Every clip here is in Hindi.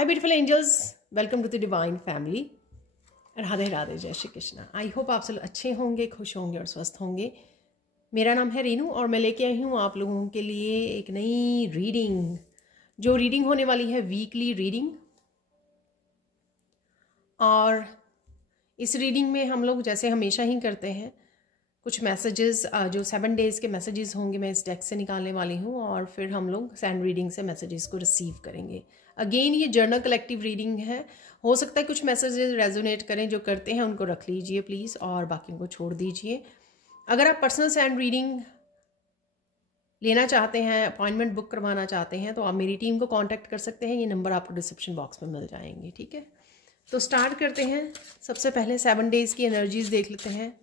Hi beautiful angels, welcome to the divine family. Radhe Radhe, जय श्री कृष्णा। आई होप आप सब अच्छे होंगे, खुश होंगे और स्वस्थ होंगे। मेरा नाम है रीनू और मैं लेके आई हूँ आप लोगों के लिए एक नई रीडिंग, जो रीडिंग होने वाली है वीकली रीडिंग। और इस रीडिंग में हम लोग जैसे हमेशा ही करते हैं, कुछ मैसेजेस जो 7 डेज़ के मैसेजेस होंगे मैं इस डेक से निकालने वाली हूँ और फिर हम लोग सैंड रीडिंग से मैसेजेस को रिसीव करेंगे। अगेन ये जर्नल कलेक्टिव रीडिंग है। हो सकता है कुछ मैसेजेस रेजोनेट करें, जो करते हैं उनको रख लीजिए प्लीज़ और बाकी को छोड़ दीजिए। अगर आप पर्सनल सैंड रीडिंग लेना चाहते हैं, अपॉइंटमेंट बुक करवाना चाहते हैं, तो आप मेरी टीम को कॉन्टैक्ट कर सकते हैं। ये नंबर आपको डिस्क्रिप्शन बॉक्स में मिल जाएंगे, ठीक है। तो स्टार्ट करते हैं। सबसे पहले 7 डेज़ की एनर्जीज देख लेते हैं।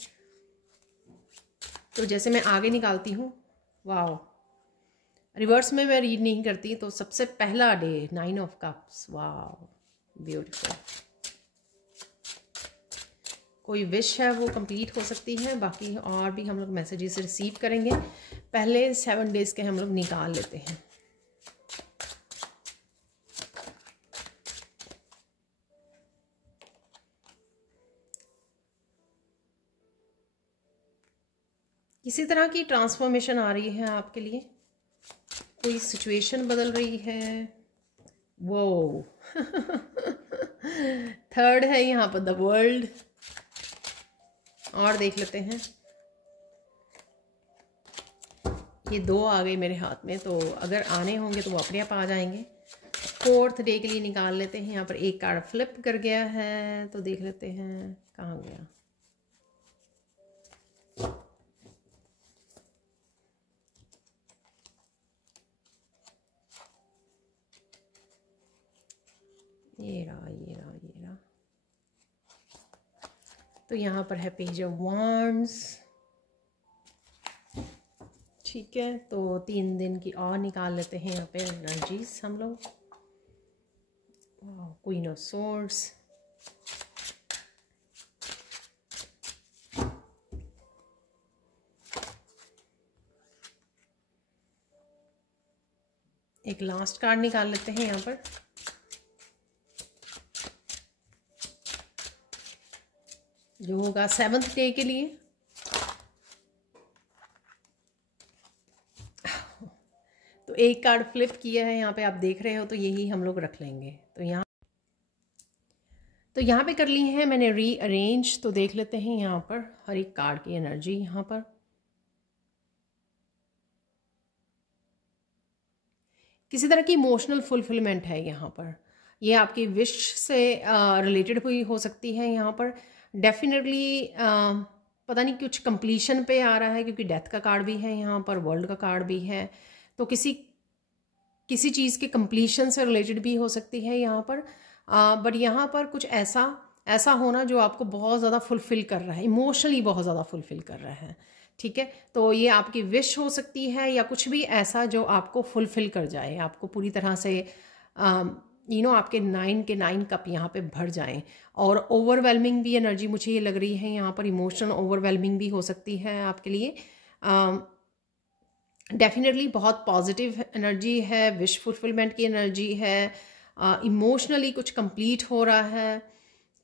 तो जैसे मैं आगे निकालती हूँ, वाओ, रिवर्स में मैं रीड नहीं करती। तो सबसे पहला day 9 of cups, wow beautiful. कोई विश है वो कंप्लीट हो सकती है, बाकी और भी हम लोग मैसेजेस रिसीव करेंगे। पहले 7 डेज़ के हम लोग निकाल लेते हैं। किसी तरह की ट्रांसफॉर्मेशन आ रही है आपके लिए, कोई सिचुएशन बदल रही है। वो थर्ड है यहाँ पर, द वर्ल्ड। और देख लेते हैं, ये 2 आ गए मेरे हाथ में, तो अगर आने होंगे तो वो अपने आप आ जाएंगे। 4th डे के लिए निकाल लेते हैं। यहाँ पर एक कार्ड फ्लिप कर गया है, तो देख लेते हैं कहाँ गया। ये रहा, ये रहा, ये रहा। तो यहाँ पर है पेज ऑफ वांड्स, ठीक है। तो 3 दिन की और निकाल लेते हैं यहाँ पे एनर्जीज हम लोग। क्वीन ऑफ सोर्ड्स, एक लास्ट कार्ड निकाल लेते हैं यहाँ पर। जो होगा 7th डे के लिए। तो एक कार्ड फ्लिप किया है यहाँ पे, आप देख रहे हो, तो यही हम लोग रख लेंगे। तो यहाँ पे कर ली है मैंने रीअरेंज। तो देख लेते हैं यहाँ पर हर एक कार्ड की एनर्जी। यहाँ पर किसी तरह की इमोशनल फुलफिलमेंट है यहाँ पर। ये आपकी विश से रिलेटेड हुई हो सकती है। यहाँ पर डेफिनेटली पता नहीं कुछ कंप्लीशन पे आ रहा है, क्योंकि डेथ का कार्ड भी है यहाँ पर, वर्ल्ड का कार्ड भी है। तो किसी चीज़ के कंप्लीशन से रिलेटेड भी हो सकती है यहाँ पर। बट यहाँ पर कुछ ऐसा होना जो आपको बहुत ज़्यादा फुलफ़िल कर रहा है, इमोशनली बहुत ज़्यादा फुलफ़िल कर रहा है, ठीक है। तो ये आपकी विश हो सकती है या कुछ भी ऐसा जो आपको फुलफ़िल कर जाए, आपको पूरी तरह से आपके 9 के 9 कप यहाँ पे भर जाएं। और ओवरवेलमिंग भी एनर्जी मुझे ये लग रही है यहाँ पर, इमोशनल ओवरवेलमिंग भी हो सकती है आपके लिए। डेफिनेटली बहुत पॉजिटिव एनर्जी है, विश फुलफिलमेंट की एनर्जी है। इमोशनली कुछ कंप्लीट हो रहा है,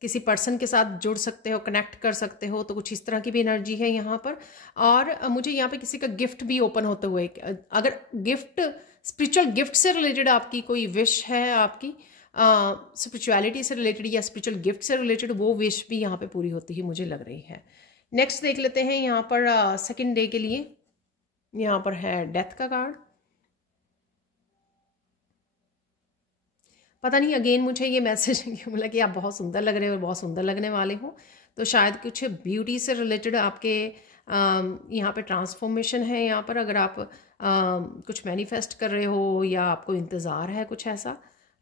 किसी पर्सन के साथ जुड़ सकते हो, कनेक्ट कर सकते हो, तो कुछ इस तरह की भी एनर्जी है यहाँ पर। और मुझे यहाँ पे किसी का गिफ्ट भी ओपन होते हुए, अगर गिफ्ट स्पिरिचुअल गिफ्ट से रिलेटेड आपकी कोई विश है, आपकी स्पिरिचुअलिटी से रिलेटेड या स्पिरिचुअल गिफ्ट से रिलेटेड, वो विश भी यहाँ पे पूरी होती ही मुझे लग रही है। नेक्स्ट देख लेते हैं यहाँ पर 2nd डे के लिए। यहाँ पर है डेथ का कार्ड। पता नहीं अगेन मुझे ये मैसेज मिला कि आप बहुत सुंदर लग रहे हो और बहुत सुंदर लगने वाले हो। तो शायद कुछ ब्यूटी से रिलेटेड आपके यहाँ पे ट्रांसफॉर्मेशन है। यहाँ पर अगर आप कुछ मैनिफेस्ट कर रहे हो या आपको इंतज़ार है कुछ ऐसा,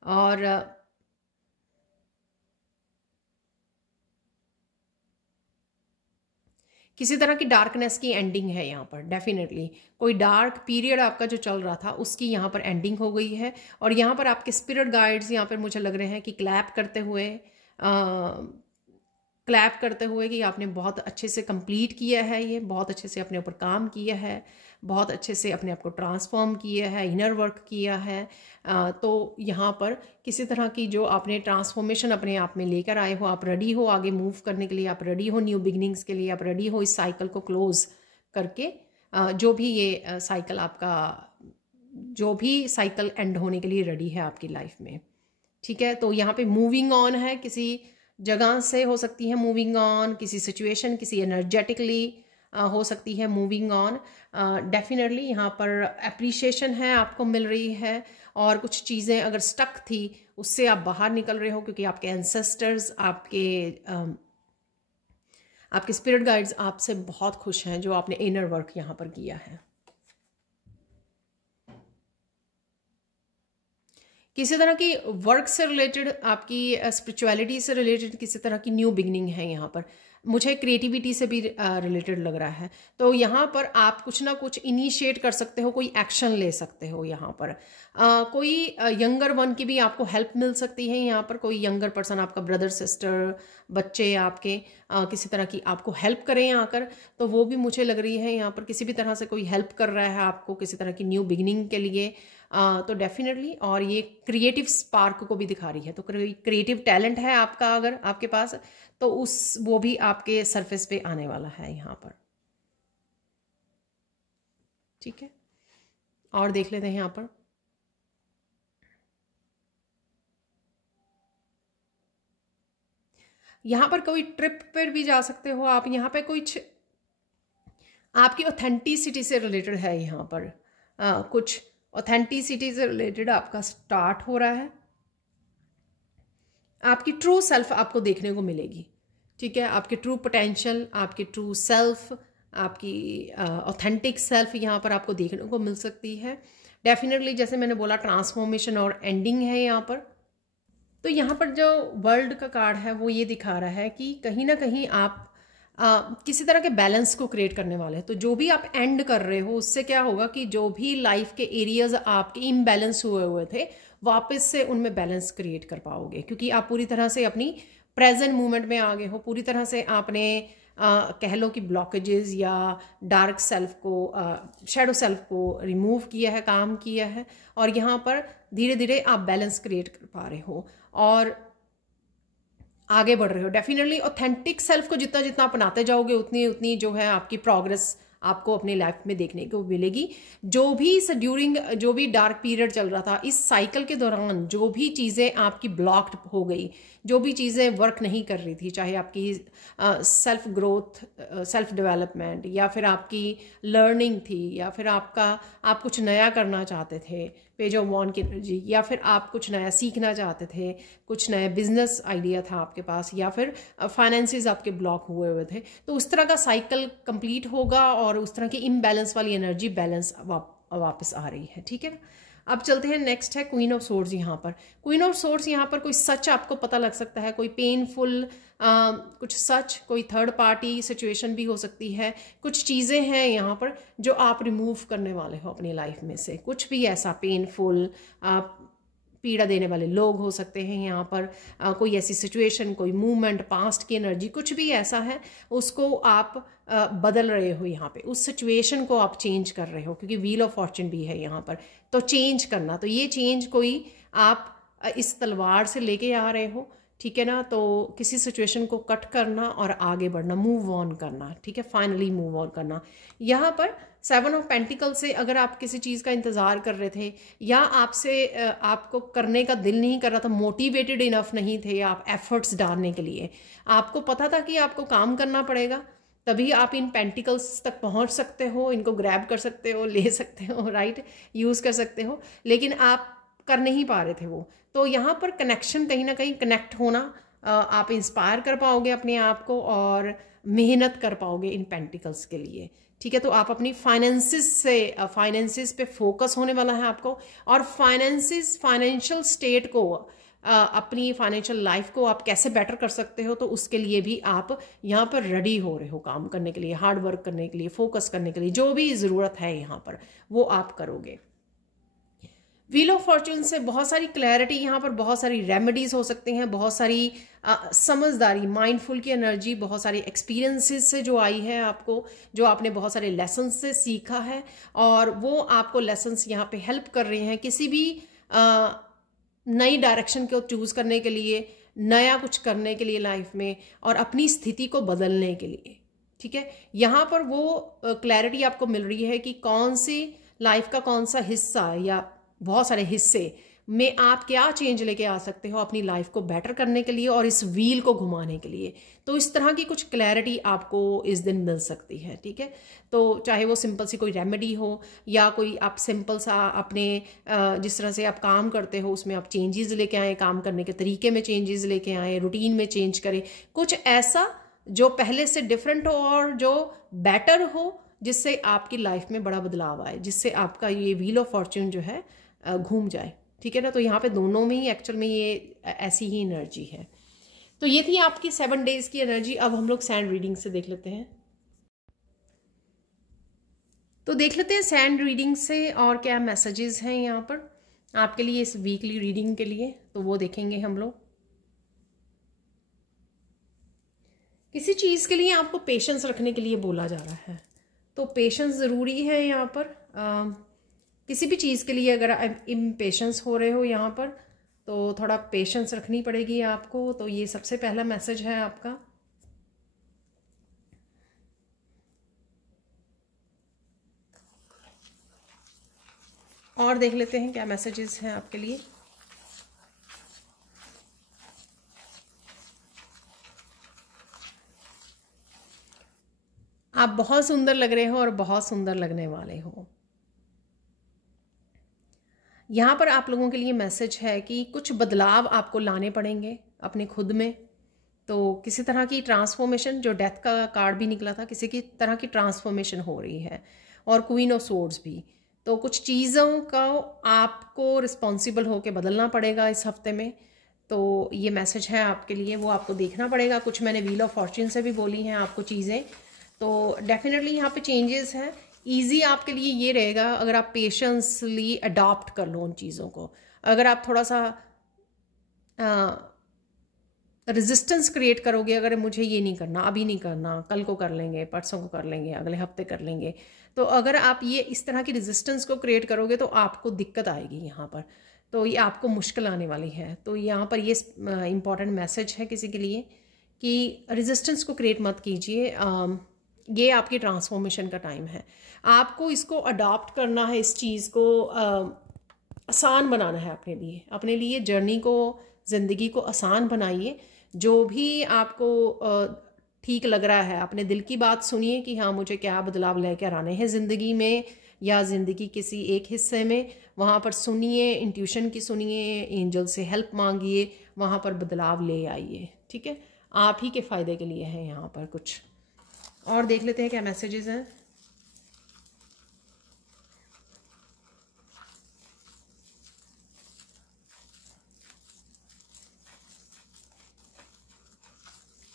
और किसी तरह की डार्कनेस की एंडिंग है यहाँ पर। डेफिनेटली कोई डार्क पीरियड आपका जो चल रहा था उसकी यहाँ पर एंडिंग हो गई है। और यहाँ पर आपके स्पिरिट गाइड्स यहाँ पर मुझे लग रहे हैं कि क्लैप करते हुए, क्लैप करते हुए कि आपने बहुत अच्छे से कंप्लीट किया है, ये बहुत अच्छे से अपने ऊपर काम किया है, बहुत अच्छे से अपने आप को ट्रांसफॉर्म किया है, इनर वर्क किया है। तो यहाँ पर किसी तरह की जो आपने ट्रांसफॉर्मेशन अपने आप में लेकर आए हो, आप रेडी हो आगे मूव करने के लिए, आप रेडी हो न्यू बिगनिंग्स के लिए, आप रेडी हो इस साइकिल को क्लोज करके, जो भी ये साइकिल आपका, जो भी साइकिल एंड होने के लिए रेडी है आपकी लाइफ में। ठीक है, तो यहाँ पे मूविंग ऑन है, किसी जगह से हो सकती है मूविंग ऑन, किसी सिचुएशन, किसी एनर्जेटिकली हो सकती है मूविंग ऑन। डेफिनेटली यहाँ पर अप्रिशिएशन है आपको मिल रही है, और कुछ चीज़ें अगर स्टक थी उससे आप बाहर निकल रहे हो, क्योंकि आपके एंसेस्टर्स, आपके स्पिरिट गाइड्स आपसे बहुत खुश हैं, जो आपने इनर वर्क यहाँ पर किया है। किसी तरह की वर्क से रिलेटेड, आपकी स्पिरिचुअलिटी से रिलेटेड किसी तरह की न्यू बिगनिंग है यहाँ पर। मुझे क्रिएटिविटी से भी रिलेटेड लग रहा है। तो यहाँ पर आप कुछ ना कुछ इनिशिएट कर सकते हो, कोई एक्शन ले सकते हो यहाँ पर। कोई यंगर वन की भी आपको हेल्प मिल सकती है यहाँ पर। कोई यंगर पर्सन, आपका ब्रदर सिस्टर, बच्चे आपके किसी तरह की आपको हेल्प करें आकर, तो वो भी मुझे लग रही है यहाँ पर किसी भी तरह से कोई हेल्प कर रहा है आपको किसी तरह की न्यू बिगिनिंग के लिए। तो डेफिनेटली, और ये क्रिएटिव स्पार्क को भी दिखा रही है। तो क्रिएटिव टैलेंट है आपका अगर आपके पास, तो वो भी आपके सरफेस पे आने वाला है यहाँ पर। ठीक है, और देख लेते हैं यहाँ पर। यहाँ पर कोई ट्रिप पर भी जा सकते हो आप। यहाँ पे कुछ आपकी ऑथेंटिसिटी से रिलेटेड है यहाँ पर। कुछ ऑथेंटिसिटी से रिलेटेड आपका स्टार्ट हो रहा है। आपकी ट्रू सेल्फ आपको देखने को मिलेगी। ठीक है, आपके ट्रू पोटेंशियल, आपकी ट्रू सेल्फ, आपकी ऑथेंटिक सेल्फ यहाँ पर आपको देखने को मिल सकती है। डेफिनेटली, जैसे मैंने बोला, ट्रांसफॉर्मेशन और एंडिंग है यहाँ पर। तो यहाँ पर जो वर्ल्ड का कार्ड है वो ये दिखा रहा है कि कहीं ना कहीं आप किसी तरह के बैलेंस को क्रिएट करने वाले हैं। तो जो भी आप एंड कर रहे हो, उससे क्या होगा कि जो भी लाइफ के एरियाज आपके इम्बैलेंस हुए थे, वापस से उनमें बैलेंस क्रिएट कर पाओगे, क्योंकि आप पूरी तरह से अपनी प्रेजेंट मोमेंट में आ गए हो। पूरी तरह से आपने कह लो कि ब्लॉकेजेस या डार्क सेल्फ को, शैडो सेल्फ को रिमूव किया है, काम किया है, और यहाँ पर धीरे धीरे आप बैलेंस क्रिएट कर पा रहे हो और आगे बढ़ रहे हो। डेफिनेटली ऑथेंटिक सेल्फ को जितना जितना अपनाते जाओगे, उतनी उतनी जो है आपकी प्रोग्रेस आपको अपनी लाइफ में देखने को मिलेगी। जो भी डार्क पीरियड चल रहा था, इस साइकिल के दौरान जो भी चीज़ें आपकी ब्लॉक्ड हो गई, जो भी चीज़ें वर्क नहीं कर रही थी, चाहे आपकी सेल्फ ग्रोथ, सेल्फ डेवलपमेंट, या फिर आपकी लर्निंग थी, या फिर आप कुछ नया करना चाहते थे, पेज ऑफ वॉन्ड की एनर्जी, या फिर आप कुछ नया सीखना चाहते थे, कुछ नया बिजनेस आइडिया था आपके पास, या फिर फाइनेंसेस आपके ब्लॉक हुए थे, तो उस तरह का साइकिल कंप्लीट होगा और उस तरह की इम्बैलेंस वाली एनर्जी बैलेंस वापस आ रही है। ठीक है, अब चलते हैं। नेक्स्ट है क्वीन ऑफ सोर्ड्स। यहाँ पर क्वीन ऑफ सोर्ड्स, यहाँ पर कोई सच आपको पता लग सकता है, कोई पेनफुल कुछ सच, कोई थर्ड पार्टी सिचुएशन भी हो सकती है। कुछ चीज़ें हैं यहाँ पर जो आप रिमूव करने वाले हो अपनी लाइफ में से। कुछ भी ऐसा पेनफुल, पीड़ा देने वाले लोग हो सकते हैं यहाँ पर, कोई ऐसी सिचुएशन, कोई मूवमेंट, पास्ट की एनर्जी, कुछ भी ऐसा है, उसको आप बदल रहे हो यहाँ पे। उस सिचुएशन को आप चेंज कर रहे हो, क्योंकि व्हील ऑफ फॉर्च्यून भी है यहाँ पर। तो चेंज करना, तो ये चेंज कोई आप इस तलवार से लेके आ रहे हो, ठीक है ना। तो किसी सिचुएशन को कट करना और आगे बढ़ना, मूव ऑन करना, ठीक है, फाइनली मूव ऑन करना। यहाँ पर 7 ऑफ पेंटिकल से अगर आप किसी चीज़ का इंतज़ार कर रहे थे, या आपको करने का दिल नहीं कर रहा था, मोटिवेटेड इनफ नहीं थे आप एफर्ट्स डालने के लिए, आपको पता था कि आपको काम करना पड़ेगा, तभी आप इन पेंटिकल्स तक पहुंच सकते हो, इनको ग्रैब कर सकते हो, ले सकते हो, राइट, यूज़ कर सकते हो, लेकिन आप कर नहीं पा रहे थे वो। तो यहाँ पर कनेक्शन, कहीं ना कहीं कनेक्ट होना, आप इंस्पायर कर पाओगे अपने आप को और मेहनत कर पाओगे इन पेंटिकल्स के लिए। ठीक है, तो आप अपनी फाइनेंसिस पे फोकस होने वाला है आपको, और फाइनेंशियल स्टेट को, अपनी फाइनेंशियल लाइफ को आप कैसे बेटर कर सकते हो, तो उसके लिए भी आप यहाँ पर रेडी हो रहे हो काम करने के लिए, हार्ड वर्क करने के लिए, फोकस करने के लिए। जो भी ज़रूरत है यहाँ पर वो आप करोगे। व्हील ऑफ फॉर्च्यून से बहुत सारी क्लैरिटी, यहाँ पर बहुत सारी रेमेडीज हो सकती हैं, बहुत सारी समझदारी, माइंडफुल की एनर्जी, बहुत सारी एक्सपीरियंसेस से जो आई है आपको, जो आपने बहुत सारे लेसन्स से सीखा है, और वो आपको लेसन्स यहाँ पे हेल्प कर रहे हैं किसी भी नई डायरेक्शन को चूज़ करने के लिए, नया कुछ करने के लिए लाइफ में, और अपनी स्थिति को बदलने के लिए। ठीक है, यहाँ पर वो क्लैरिटी आपको मिल रही है कि कौन सी लाइफ का कौन सा हिस्सा या बहुत सारे हिस्से में आप क्या चेंज लेके आ सकते हो अपनी लाइफ को बेटर करने के लिए और इस व्हील को घुमाने के लिए। तो इस तरह की कुछ क्लैरिटी आपको इस दिन मिल सकती है। ठीक है, तो चाहे वो सिंपल सी कोई रेमेडी हो, या कोई आप सिंपल सा अपने जिस तरह से आप काम करते हो उसमें आप चेंजेस लेके आए, काम करने के तरीके में चेंजेस लेके आए, रूटीन में चेंज करें, कुछ ऐसा जो पहले से डिफरेंट हो और जो बेटर हो, जिससे आपकी लाइफ में बड़ा बदलाव आए, जिससे आपका ये व्हील ऑफ फॉर्च्यून जो है घूम जाए। ठीक है ना, तो यहाँ पे दोनों में ही एक्चुअल में ये ऐसी ही एनर्जी है। तो ये थी आपकी 7 डेज की एनर्जी। अब हम लोग सैंड रीडिंग से देख लेते हैं। तो देख लेते हैं सैंड रीडिंग से और क्या मैसेजेस हैं यहाँ पर आपके लिए इस वीकली रीडिंग के लिए, तो वो देखेंगे हम लोग। किसी चीज़ के लिए आपको पेशेंस रखने के लिए बोला जा रहा है, तो पेशेंस ज़रूरी है यहाँ पर। किसी भी चीज़ के लिए अगर आप इम्पेशेंस हो रहे हो यहाँ पर, तो थोड़ा पेशेंस रखनी पड़ेगी आपको। तो ये सबसे पहला मैसेज है आपका। और देख लेते हैं क्या मैसेजेस हैं आपके लिए। आप बहुत सुंदर लग रहे हो और बहुत सुंदर लगने वाले हो। यहाँ पर आप लोगों के लिए मैसेज है कि कुछ बदलाव आपको लाने पड़ेंगे अपने खुद में। तो किसी तरह की ट्रांसफॉर्मेशन, जो डेथ का कार्ड भी निकला था, किसी की तरह की ट्रांसफॉर्मेशन हो रही है, और क्वीन ऑफ सोर्ड्स भी। तो कुछ चीज़ों का आपको रिस्पॉन्सिबल होकर बदलना पड़ेगा इस हफ्ते में। तो ये मैसेज है आपके लिए, वो आपको देखना पड़ेगा। कुछ मैंने व्हील ऑफ फॉर्च्यून से भी बोली हैं आपको चीज़ें, तो डेफिनेटली यहाँ पे चेंजेस हैं। ईजी आपके लिए ये रहेगा अगर आप पेशेंसली अडॉप्ट कर लो उन चीज़ों को। अगर आप थोड़ा सा रेजिस्टेंस क्रिएट करोगे, अगर मुझे ये नहीं करना, अभी नहीं करना, कल को कर लेंगे, परसों को कर लेंगे, अगले हफ्ते कर लेंगे, तो अगर आप ये इस तरह की रेजिस्टेंस को क्रिएट करोगे तो आपको दिक्कत आएगी यहाँ पर। तो ये आपको मुश्किल आने वाली है। तो यहाँ पर ये इम्पॉर्टेंट मैसेज है किसी के लिए कि रेजिस्टेंस को क्रिएट मत कीजिए। ये आपकी ट्रांसफॉर्मेशन का टाइम है। आपको इसको अडॉप्ट करना है, इस चीज़ को आसान बनाना है अपने लिए जर्नी को, ज़िंदगी को आसान बनाइए। जो भी आपको ठीक लग रहा है, अपने दिल की बात सुनिए कि हाँ मुझे क्या बदलाव लेकर आने हैं ज़िंदगी में, या ज़िंदगी किसी एक हिस्से में, वहाँ पर सुनिए, इंट्यूशन की सुनिए, एंजल से हेल्प मांगिए, वहाँ पर बदलाव ले आइए। ठीक है, आप ही के फ़ायदे के लिए है यहाँ पर कुछ। और देख लेते हैं क्या मैसेजेस हैं।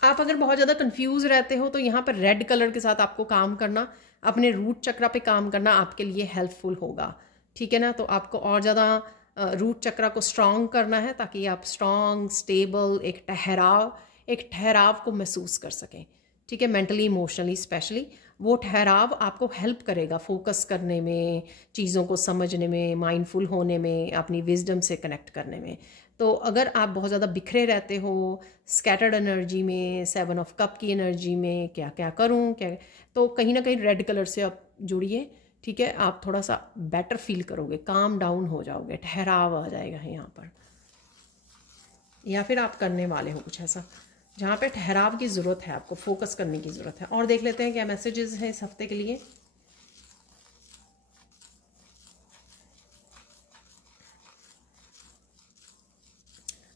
आप अगर बहुत ज़्यादा कंफ्यूज रहते हो तो यहाँ पर रेड कलर के साथ आपको काम करना, अपने रूट चक्रा पे काम करना आपके लिए हेल्पफुल होगा। ठीक है ना, तो आपको और ज़्यादा रूट चक्रा को स्ट्रॉन्ग करना है ताकि आप स्ट्रॉन्ग, स्टेबल, एक ठहराव को महसूस कर सकें। ठीक है, मेंटली, इमोशनली स्पेशली वो ठहराव आपको हेल्प करेगा फोकस करने में, चीज़ों को समझने में, माइंडफुल होने में, अपनी विजडम से कनेक्ट करने में। तो अगर आप बहुत ज़्यादा बिखरे रहते हो, स्कैटर्ड एनर्जी में, 7 ऑफ कप की एनर्जी में, क्या क्या करूं क्या, तो कहीं ना कहीं रेड कलर से आप जुड़िए। ठीक है, आप थोड़ा सा बेटर फील करोगे, काम डाउन हो जाओगे, ठहराव आ जाएगा यहाँ पर। या फिर आप करने वाले हो कुछ ऐसा जहाँ पे ठहराव की ज़रूरत है, आपको फोकस करने की ज़रूरत है। और देख लेते हैं क्या मैसेजेस हैं इस हफ्ते के लिए।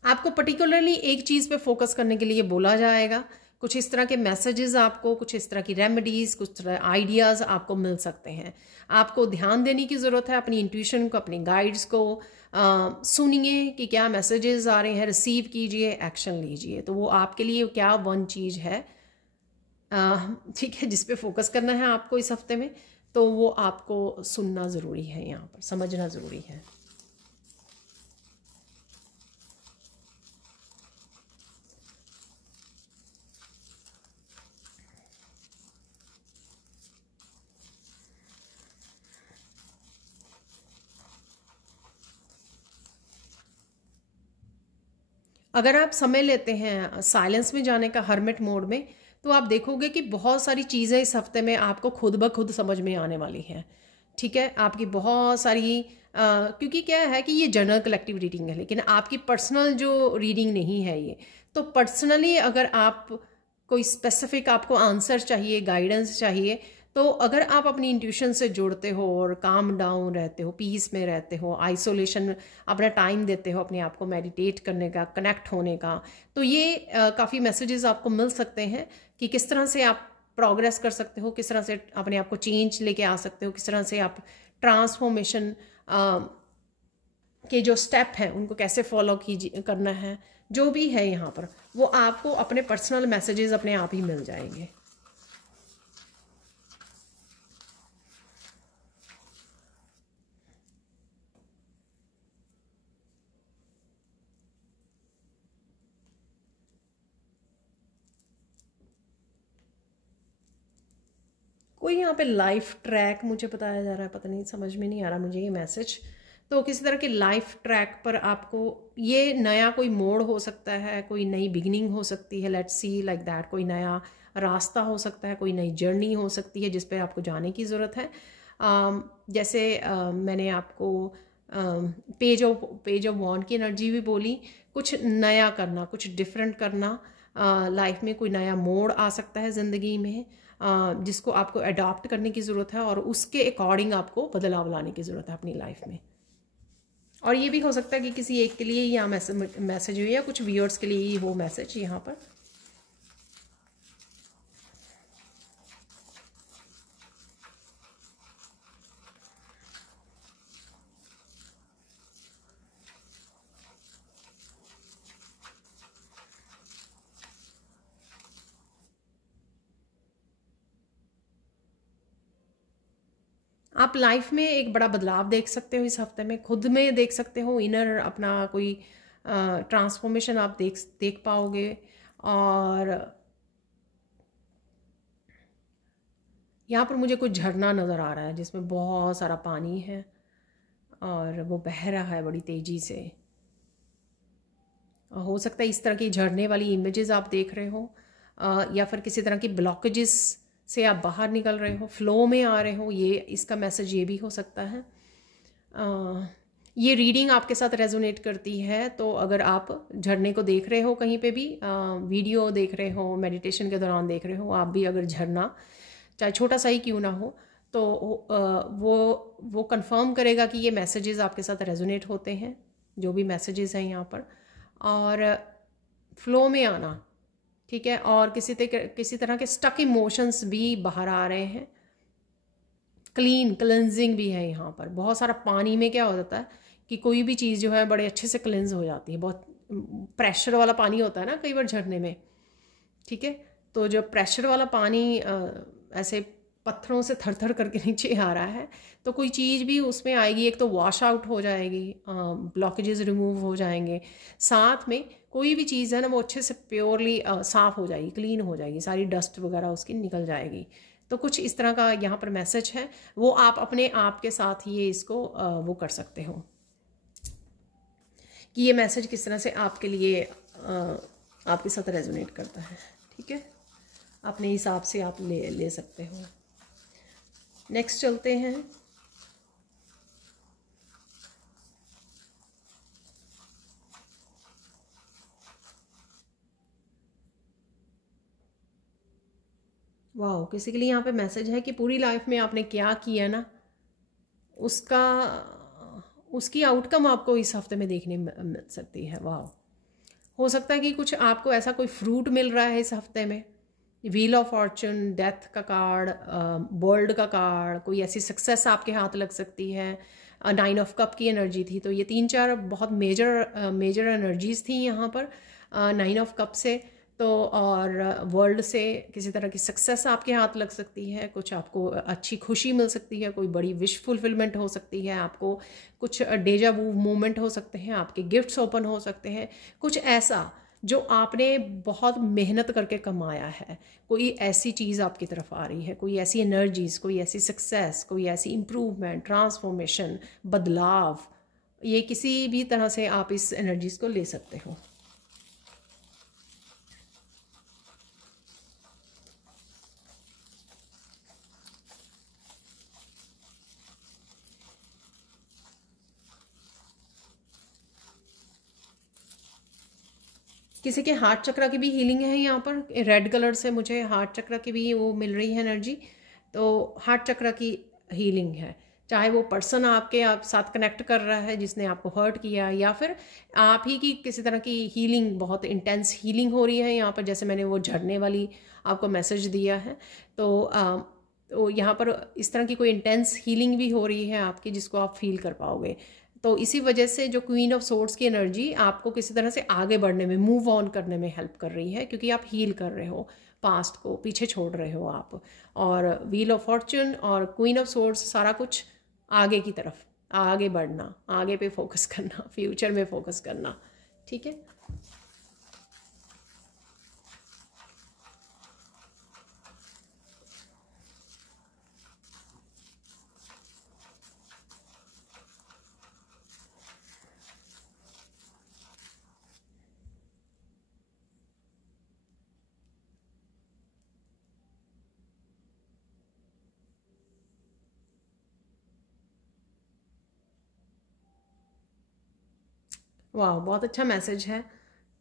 आपको पर्टिकुलरली एक चीज़ पे फोकस करने के लिए बोला जाएगा। कुछ इस तरह के मैसेजेस आपको, कुछ इस तरह की रेमेडीज़, कुछ तरह आइडियाज़ आपको मिल सकते हैं। आपको ध्यान देने की ज़रूरत है अपनी इंट्यूशन को, अपनी गाइड्स को। सुनिए कि क्या मैसेजेस आ रहे हैं, रिसीव कीजिए, एक्शन लीजिए। तो वो आपके लिए क्या वन चीज़ है, ठीक है, जिस पे फोकस करना है आपको इस हफ्ते में, तो वो आपको सुनना ज़रूरी है, यहाँ पर समझना ज़रूरी है। अगर आप समय लेते हैं साइलेंस में जाने का, हर्मिट मोड में, तो आप देखोगे कि बहुत सारी चीज़ें इस हफ्ते में आपको खुद ब खुद समझ में आने वाली हैं। ठीक है, आपकी बहुत सारी क्योंकि क्या है कि ये जनरल कलेक्टिव रीडिंग है, लेकिन आपकी पर्सनल जो रीडिंग नहीं है ये। तो पर्सनली अगर आप कोई स्पेसिफिक आपको आंसर चाहिए, गाइडेंस चाहिए, तो अगर आप अपनी इंट्यूशन से जुड़ते हो और काम डाउन रहते हो, पीस में रहते हो, आइसोलेशन अपना टाइम देते हो अपने आप को मेडिटेट करने का, कनेक्ट होने का, तो ये काफ़ी मैसेजेस आपको मिल सकते हैं कि किस तरह से आप प्रोग्रेस कर सकते हो, किस तरह से अपने आप को चेंज लेके आ सकते हो, किस तरह से आप ट्रांसफॉर्मेशन के जो स्टेप हैं उनको कैसे फॉलो करना है, जो भी है यहाँ पर वो आपको अपने पर्सनल मैसेजेस अपने आप ही मिल जाएंगे। कोई यहाँ पे लाइफ ट्रैक मुझे बताया जा रहा है, पता नहीं, समझ में नहीं आ रहा मुझे ये मैसेज। तो किसी तरह के लाइफ ट्रैक पर आपको ये नया कोई मोड़ हो सकता है, कोई नई बिगिनिंग हो सकती है, लेट्स सी लाइक दैट, कोई नया रास्ता हो सकता है, कोई नई जर्नी हो सकती है जिस पे आपको जाने की ज़रूरत है। जैसे मैंने आपको पेज ऑफ वॉन्ड की एनर्जी भी बोली, कुछ नया करना, कुछ डिफरेंट करना, लाइफ में कोई नया मोड़ आ सकता है ज़िंदगी में जिसको आपको अडॉप्ट करने की ज़रूरत है और उसके अकॉर्डिंग आपको बदलाव लाने की ज़रूरत है अपनी लाइफ में। और ये भी हो सकता है कि किसी एक के लिए यहाँ मैसेज हो या कुछ व्यूअर्स के लिए ही हो मैसेज यहाँ पर। आप लाइफ में एक बड़ा बदलाव देख सकते हो इस हफ्ते में, खुद में देख सकते हो, इनर अपना कोई ट्रांसफॉर्मेशन आप देख पाओगे। और यहाँ पर मुझे कुछ झरना नज़र आ रहा है जिसमें बहुत सारा पानी है और वो बह रहा है बड़ी तेज़ी से। हो सकता है इस तरह की झरने वाली इमेजेस आप देख रहे हो, या फिर किसी तरह की ब्लॉकेजेस से आप बाहर निकल रहे हो, फ्लो में आ रहे हो, ये इसका मैसेज ये भी हो सकता है। ये रीडिंग आपके साथ रेजोनेट करती है तो अगर आप झरने को देख रहे हो, कहीं पे भी वीडियो देख रहे हो, मेडिटेशन के दौरान देख रहे हो, आप भी अगर झरना चाहे छोटा सा ही क्यों ना हो, तो वो कंफर्म करेगा कि ये मैसेजेस आपके साथ रेजोनेट होते हैं, जो भी मैसेजेस हैं यहाँ पर। और फ्लो में आना, ठीक है, और किसी तरह के स्टक इमोशंस भी बाहर आ रहे हैं। क्लिनजिंग भी है यहाँ पर। बहुत सारा पानी में क्या हो जाता है कि कोई भी चीज़ जो है बड़े अच्छे से क्लिनज हो जाती है। बहुत प्रेशर वाला पानी होता है ना कई बार झरने में, ठीक है, तो जो प्रेशर वाला पानी ऐसे पत्थरों से थर थर करके नीचे आ रहा है, तो कोई चीज़ भी उसमें आएगी, एक तो वॉश आउट हो जाएगी, ब्लॉकेजेस रिमूव हो जाएंगे, साथ में कोई भी चीज़ है ना वो अच्छे से प्योरली साफ़ हो जाएगी, क्लीन हो जाएगी, सारी डस्ट वगैरह उसकी निकल जाएगी। तो कुछ इस तरह का यहाँ पर मैसेज है, वो आप अपने आप के साथ ये इसको वो कर सकते हो कि ये मैसेज किस तरह से आपके लिए आपके साथ रेजोनेट करता है। ठीक है, अपने हिसाब से आप ले सकते हो। नेक्स्ट चलते हैं। वाह, किसी के लिए यहाँ पे मैसेज है कि पूरी लाइफ में आपने क्या किया ना, उसकी आउटकम आपको इस हफ्ते में देखने मिल सकती है। वाह, हो सकता है कि कुछ आपको ऐसा कोई फ्रूट मिल रहा है इस हफ्ते में। व्हील ऑफ फॉर्चून, डेथ का कार्ड, वर्ल्ड का कार्ड, कोई ऐसी सक्सेस आपके हाथ लग सकती है। 9 ऑफ कप की एनर्जी थी, तो ये 3-4 बहुत मेजर एनर्जीज थी यहाँ पर 9 ऑफ कप से। तो और वर्ल्ड से किसी तरह की सक्सेस आपके हाथ लग सकती है, कुछ आपको अच्छी खुशी मिल सकती है, कोई बड़ी विश फुलफिलमेंट हो सकती है, आपको कुछ डेजा वू मूवमेंट हो सकते हैं, आपके गिफ्ट्स ओपन हो सकते हैं, कुछ ऐसा जो आपने बहुत मेहनत करके कमाया है, कोई ऐसी चीज़ आपकी तरफ आ रही है, कोई ऐसी एनर्जीज, कोई ऐसी सक्सेस, कोई ऐसी इम्प्रूवमेंट, ट्रांसफॉर्मेशन, बदलाव, ये किसी भी तरह से आप इस एनर्जीज को ले सकते हो। किसी के हार्ट चक्रा की भी हीलिंग है यहाँ पर, रेड कलर से मुझे हार्ट चक्रा की भी वो मिल रही है एनर्जी। तो हार्ट चक्रा की हीलिंग है, चाहे वो पर्सन आपके आप साथ कनेक्ट कर रहा है जिसने आपको हर्ट किया, या फिर आप ही की किसी तरह की हीलिंग, बहुत इंटेंस हीलिंग हो रही है यहाँ पर। जैसे मैंने वो झड़ने वाली आपको मैसेज दिया है, तो यहाँ पर इस तरह की कोई इंटेंस हीलिंग भी हो रही है आपकी, जिसको आप फील कर पाओगे। तो इसी वजह से जो क्वीन ऑफ सोर्ड्स की एनर्जी आपको किसी तरह से आगे बढ़ने में, मूव ऑन करने में हेल्प कर रही है, क्योंकि आप हील कर रहे हो, पास्ट को पीछे छोड़ रहे हो आप। और व्हील ऑफ फॉर्च्यून और क्वीन ऑफ सोर्ड्स, सारा कुछ आगे की तरफ, आगे बढ़ना, आगे पे फोकस करना, फ्यूचर में फोकस करना। ठीक है, वाह, बहुत अच्छा मैसेज है।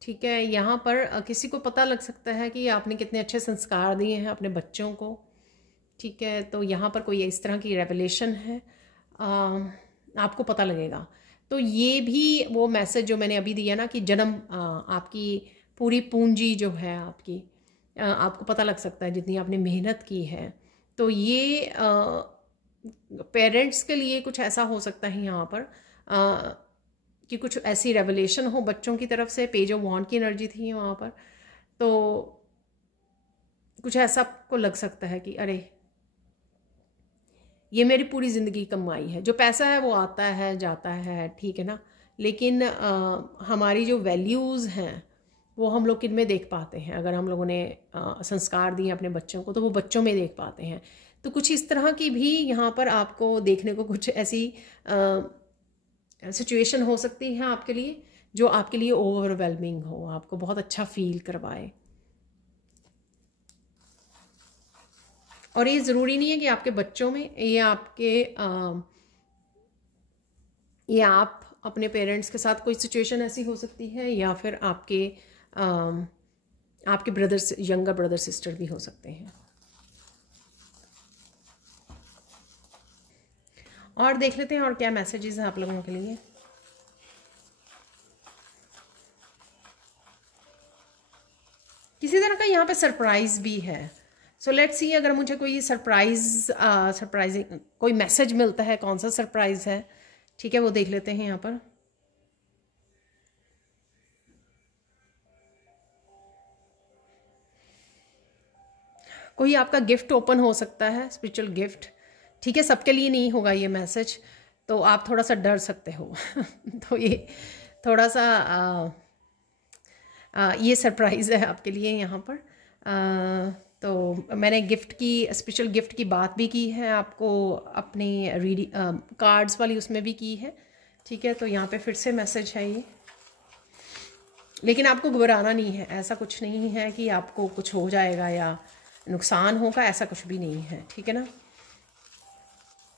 ठीक है, यहाँ पर किसी को पता लग सकता है कि आपने कितने अच्छे संस्कार दिए हैं अपने बच्चों को। ठीक है, तो यहाँ पर कोई इस तरह की रेवलेशन है, आपको पता लगेगा। तो ये भी वो मैसेज जो मैंने अभी दिया ना, कि जन्म, आपकी पूरी पूंजी जो है आपकी, आपको पता लग सकता है जितनी आपने मेहनत की है। तो ये पेरेंट्स के लिए कुछ ऐसा हो सकता है यहाँ पर, कि कुछ ऐसी रेवलेशन हो बच्चों की तरफ से। पेज ऑफ वॉन्ड की एनर्जी थी वहाँ पर, तो कुछ ऐसा आपको लग सकता है कि अरे ये मेरी पूरी ज़िंदगी कमाई है। जो पैसा है वो आता है जाता है, ठीक है ना, लेकिन हमारी जो वैल्यूज़ हैं वो हम लोग किन में देख पाते हैं? अगर हम लोगों ने संस्कार दिए अपने बच्चों को, तो वो बच्चों में देख पाते हैं। तो कुछ इस तरह की भी यहाँ पर आपको देखने को कुछ ऐसी सिचुएशन हो सकती है आपके लिए, जो आपके लिए ओवरवेलमिंग हो, आपको बहुत अच्छा फील करवाए। और ये ज़रूरी नहीं है कि आपके बच्चों में, ये आपके ये आप अपने पेरेंट्स के साथ कोई सिचुएशन ऐसी हो सकती है, या फिर आपके ब्रदर्स, यंगर ब्रदर सिस्टर भी हो सकते हैं। और देख लेते हैं और क्या मैसेजेस हैं आप लोगों के लिए। किसी तरह का यहाँ पे सरप्राइज भी है। सो लेट्स सी, अगर मुझे कोई सरप्राइजिंग कोई मैसेज मिलता है, कौन सा सरप्राइज है, ठीक है, वो देख लेते हैं यहाँ पर। कोई आपका गिफ्ट ओपन हो सकता है, स्पिरिचुअल गिफ्ट। ठीक है, सबके लिए नहीं होगा ये मैसेज, तो आप थोड़ा सा डर सकते हो तो ये थोड़ा सा ये सरप्राइज़ है आपके लिए यहाँ पर। तो मैंने गिफ्ट की, स्पेशल गिफ्ट की बात भी की है आपको, अपनी कार्ड्स वाली उसमें भी की है। ठीक है, तो यहाँ पे फिर से मैसेज है ये। लेकिन आपको घबराना नहीं है, ऐसा कुछ नहीं है कि आपको कुछ हो जाएगा या नुकसान होगा, ऐसा कुछ भी नहीं है। ठीक है ना,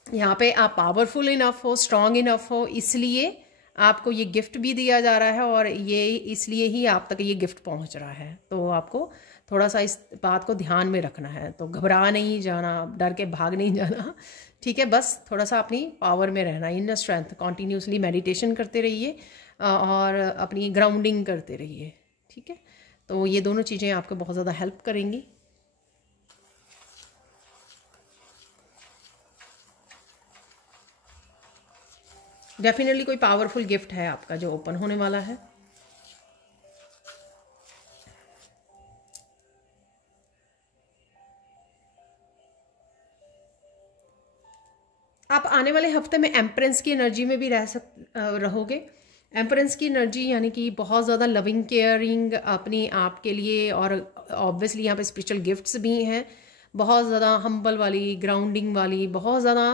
यहाँ पे आप पावरफुल इनफ हो, स्ट्रांग इनफ हो, इसलिए आपको ये गिफ्ट भी दिया जा रहा है, और ये इसलिए ही आप तक ये गिफ्ट पहुँच रहा है। तो आपको थोड़ा सा इस बात को ध्यान में रखना है। तो घबरा नहीं जाना, डर के भाग नहीं जाना। ठीक है, बस थोड़ा सा अपनी पावर में रहना, इनर स्ट्रेंथ, कॉन्टीन्यूसली मेडिटेशन करते रहिए और अपनी ग्राउंडिंग करते रहिए। ठीक है, तो ये दोनों चीज़ें आपको बहुत ज़्यादा हेल्प करेंगी। डेफिनेटली कोई पावरफुल गिफ्ट है आपका जो ओपन होने वाला है। आप आने वाले हफ्ते में एम्परेंस की एनर्जी में भी रहोगे। एम्परेंस की एनर्जी यानी कि बहुत ज़्यादा लविंग, केयरिंग अपनी आप के लिए, और ऑब्वियसली यहाँ पे स्पिरिचुअल गिफ्ट्स भी हैं, बहुत ज़्यादा हम्बल वाली, ग्राउंडिंग वाली, बहुत ज़्यादा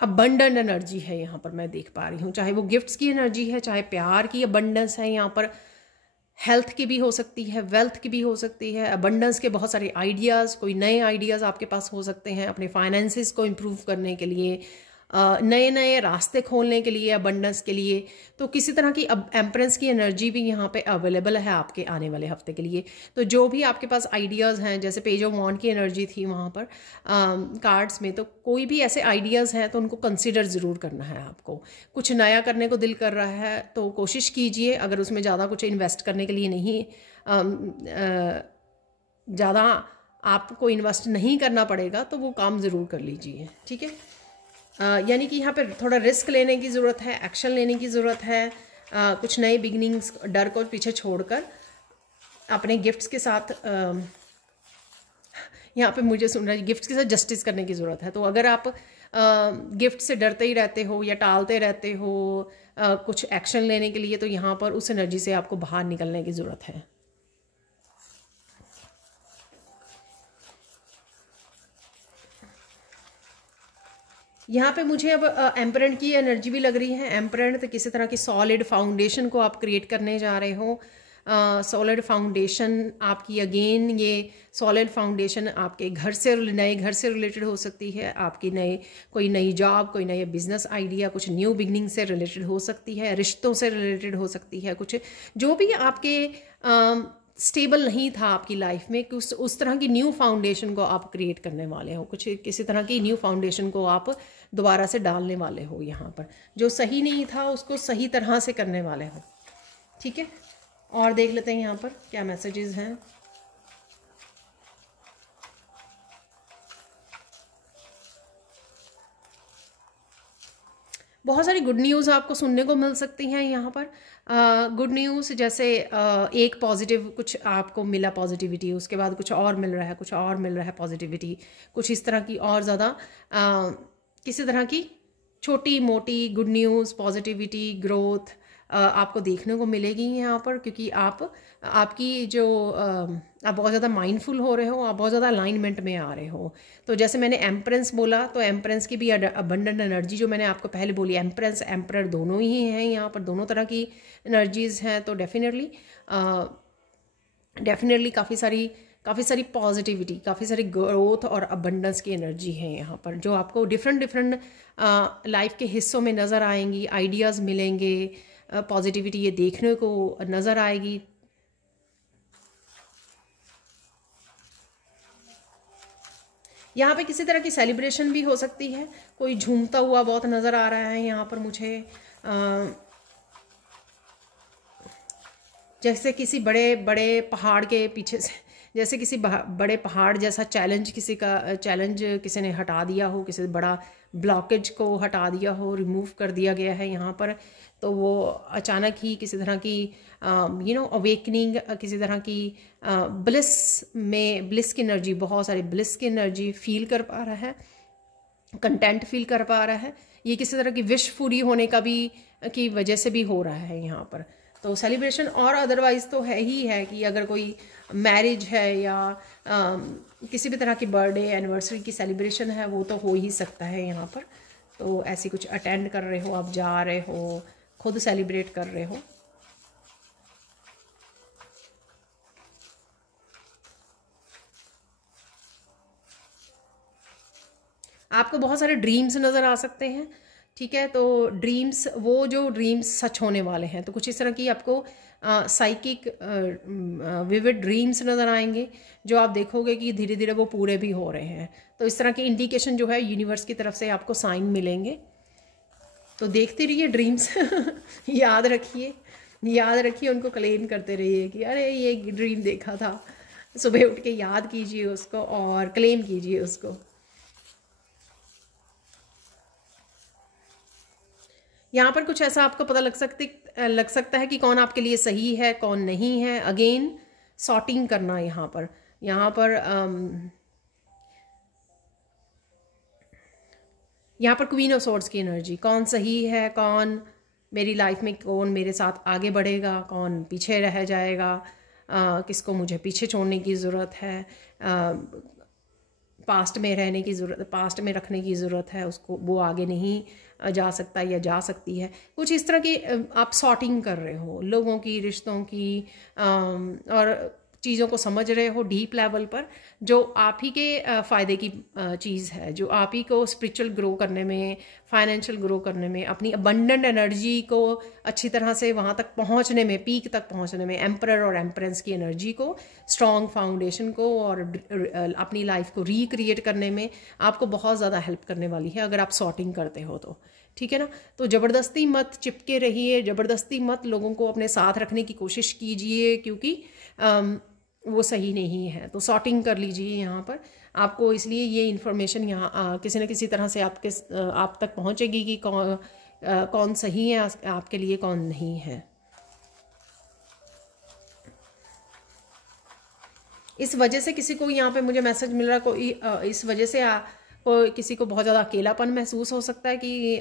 अबंडेंट एनर्जी है यहाँ पर मैं देख पा रही हूँ। चाहे वो गिफ्ट्स की एनर्जी है, चाहे प्यार की अबंडेंस है, यहाँ पर हेल्थ की भी हो सकती है, वेल्थ की भी हो सकती है, अबंडेंस के बहुत सारे आइडियाज़, कोई नए आइडियाज़ आपके पास हो सकते हैं अपने फाइनेंसेस को इम्प्रूव करने के लिए, नए नए रास्ते खोलने के लिए, अबंडेंस के लिए। तो किसी तरह की अब एम्परेंस की एनर्जी भी यहाँ पे अवेलेबल है आपके आने वाले हफ्ते के लिए। तो जो भी आपके पास आइडियाज़ हैं, जैसे पेज ऑफ वॉन्ड की एनर्जी थी वहाँ पर कार्ड्स में, तो कोई भी ऐसे आइडियाज़ हैं तो उनको कंसिडर ज़रूर करना है आपको। कुछ नया करने को दिल कर रहा है तो कोशिश कीजिए, अगर उसमें ज़्यादा कुछ इन्वेस्ट करने के लिए नहीं, ज़्यादा आपको इन्वेस्ट नहीं करना पड़ेगा तो वो काम ज़रूर कर लीजिए, ठीक है। यानी कि यहाँ पर थोड़ा रिस्क लेने की ज़रूरत है, एक्शन लेने की ज़रूरत है। कुछ नए बिगनिंग्स, डर को पीछे छोड़कर अपने गिफ्ट्स के साथ, यहाँ पे मुझे सुन रहा है, गिफ्ट्स के साथ जस्टिस करने की ज़रूरत है। तो अगर आप गिफ्ट से डरते ही रहते हो या टालते रहते हो कुछ एक्शन लेने के लिए, तो यहाँ पर उस एनर्जी से आपको बाहर निकलने की ज़रूरत है। यहाँ पे मुझे अब एम्परेंट की एनर्जी भी लग रही है। एम्परेंट तो किसी तरह की सॉलिड फाउंडेशन को आप क्रिएट करने जा रहे हो। सॉलिड फाउंडेशन आपकी, अगेन ये सॉलिड फाउंडेशन आपके घर से, नए घर से रिलेटेड हो सकती है, आपकी कोई नई जॉब, कोई नया बिजनेस आइडिया, कुछ न्यू बिगनिंग से रिलेटेड हो सकती है, रिश्तों से रिलेटेड हो सकती है, कुछ जो भी आपके स्टेबल नहीं था आपकी लाइफ में, कुछ उस तरह की न्यू फाउंडेशन को आप क्रिएट करने वाले हो। कुछ किसी तरह की न्यू फाउंडेशन को आप दोबारा से डालने वाले हो यहाँ पर। जो सही नहीं था उसको सही तरह से करने वाले हो, ठीक है। और देख लेते हैं यहाँ पर क्या मैसेजेस हैं। बहुत सारी गुड न्यूज़ आपको सुनने को मिल सकती हैं यहाँ पर। गुड न्यूज़ जैसे एक पॉजिटिव कुछ आपको मिला, पॉजिटिविटी, उसके बाद कुछ और मिल रहा है, कुछ और मिल रहा है पॉजिटिविटी, कुछ इस तरह की और ज़्यादा किसी तरह की छोटी मोटी गुड न्यूज़, पॉजिटिविटी, ग्रोथ आपको देखने को मिलेगी यहाँ पर। क्योंकि आपकी जो आप बहुत ज़्यादा माइंडफुल हो रहे हो, आप बहुत ज़्यादा अलाइनमेंट में आ रहे हो। तो जैसे मैंने एम्परेंस बोला, तो एम्परेंस की भी अबंडेंट एनर्जी जो मैंने आपको पहले बोली, एम्परेंस एम्परर दोनों ही हैं यहाँ पर, दोनों तरह की एनर्जीज़ हैं। तो डेफिनेटली काफ़ी सारी पॉजिटिविटी, काफ़ी सारी ग्रोथ और अबंडेंस की एनर्जी है यहाँ पर, जो आपको डिफरेंट लाइफ के हिस्सों में नज़र आएंगी। आइडियाज़ मिलेंगे, पॉजिटिविटी ये देखने को नज़र आएगी। यहाँ पे किसी तरह की सेलिब्रेशन भी हो सकती है, कोई झूमता हुआ बहुत नज़र आ रहा है यहाँ पर मुझे। जैसे किसी बड़े बड़े पहाड़ के पीछे से, जैसे किसी बड़े पहाड़ जैसा चैलेंज किसी ने हटा दिया हो, किसी बड़ा ब्लॉकेज को हटा दिया हो, रिमूव कर दिया गया है यहाँ पर। तो वो अचानक ही किसी तरह की अवेकनिंग, किसी तरह की ब्लिस की एनर्जी, बहुत सारी ब्लिस की एनर्जी फील कर पा रहा है, कंटेंट फील कर पा रहा है। ये किसी तरह की विश पूरी होने का भी की वजह से भी हो रहा है यहाँ पर। तो सेलिब्रेशन, और अदरवाइज़ तो है ही है कि अगर कोई मैरिज है या किसी भी तरह की बर्थडे एनिवर्सरी की सेलिब्रेशन है, वो तो हो ही सकता है यहाँ पर। तो ऐसी कुछ अटेंड कर रहे हो, आप जा रहे हो, खुद सेलिब्रेट कर रहे हो। आपको बहुत सारे ड्रीम्स नज़र आ सकते हैं, ठीक है। तो ड्रीम्स, वो जो ड्रीम्स सच होने वाले हैं, तो कुछ इस तरह की आपको साइकिक विविड ड्रीम्स नज़र आएंगे, जो आप देखोगे कि धीरे धीरे वो पूरे भी हो रहे हैं। तो इस तरह की इंडिकेशन जो है यूनिवर्स की तरफ से आपको साइन मिलेंगे। तो देखते रहिए ड्रीम्स याद रखिए उनको, क्लेम करते रहिए कि अरे ये ड्रीम देखा था। सुबह उठ के याद कीजिए उसको और क्लेम कीजिए उसको। यहाँ पर कुछ ऐसा आपको पता लग सकता है कि कौन आपके लिए सही है, कौन नहीं है। अगेन सॉर्टिंग करना यहाँ पर क्वीन ऑफ सोर्ड्स की एनर्जी, कौन सही है, कौन मेरी लाइफ में, कौन मेरे साथ आगे बढ़ेगा, कौन पीछे रह जाएगा, किसको मुझे पीछे छोड़ने की ज़रूरत है, पास्ट में रहने की ज़रूरत, पास्ट में रखने की ज़रूरत है उसको, वो आगे नहीं जा सकता या जा सकती है। कुछ इस तरह की आप सॉर्टिंग कर रहे हो लोगों की, रिश्तों की और चीज़ों को समझ रहे हो डीप लेवल पर, जो आप ही के फ़ायदे की चीज़ है, जो आप ही को स्पिरिचुअल ग्रो करने में, फाइनेंशियल ग्रो करने में, अपनी अबंडेंट एनर्जी को अच्छी तरह से वहाँ तक पहुँचने में, पीक तक पहुँचने में, एम्परर और एम्परेंस की एनर्जी को, स्ट्रॉन्ग फाउंडेशन को और अपनी लाइफ को रिक्रिएट करने में आपको बहुत ज़्यादा हेल्प करने वाली है अगर आप सॉर्टिंग करते हो तो, ठीक है ना। तो ज़बरदस्ती मत चिपके रहिए, ज़बरदस्ती मत लोगों को अपने साथ रखने की कोशिश कीजिए, क्योंकि वो सही नहीं है। तो सॉर्टिंग कर लीजिए यहाँ पर आपको, इसलिए ये इन्फॉर्मेशन यहाँ किसी न किसी तरह से आप तक पहुँचेगी कि कौन सही है आपके लिए, कौन नहीं है। इस वजह से किसी को यहाँ पे मुझे मैसेज मिल रहा है, कोई इस वजह से कोई किसी को बहुत ज़्यादा अकेलापन महसूस हो सकता है कि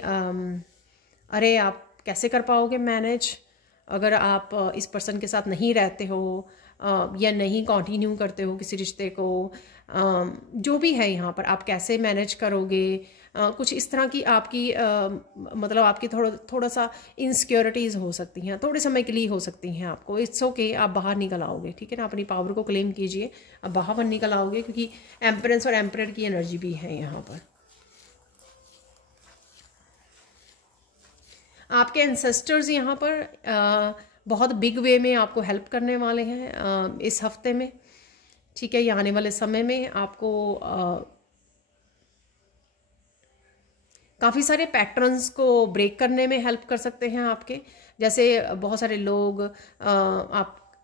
अरे आप कैसे कर पाओगे मैनेज, अगर आप इस पर्सन के साथ नहीं रहते हो या नहीं कंटिन्यू करते हो किसी रिश्ते को, जो भी है यहाँ पर आप कैसे मैनेज करोगे। कुछ इस तरह की आपकी मतलब आपकी थोड़ा सा इनसिक्योरिटीज़ हो सकती हैं, थोड़े समय के लिए हो सकती हैं आपको। इट्स ओके, आप बाहर निकल आओगे, ठीक है ना। अपनी पावर को क्लेम कीजिए, आप बाहर निकल आओगे, क्योंकि एम्परेंस और एम्परर की एनर्जी भी है यहाँ पर। आपके एंसेस्टर्स यहाँ पर बहुत बिग वे में आपको हेल्प करने वाले हैं इस हफ्ते में, ठीक है। ये आने वाले समय में आपको काफ़ी सारे पैटर्न्स को ब्रेक करने में हेल्प कर सकते हैं आपके। जैसे बहुत सारे लोग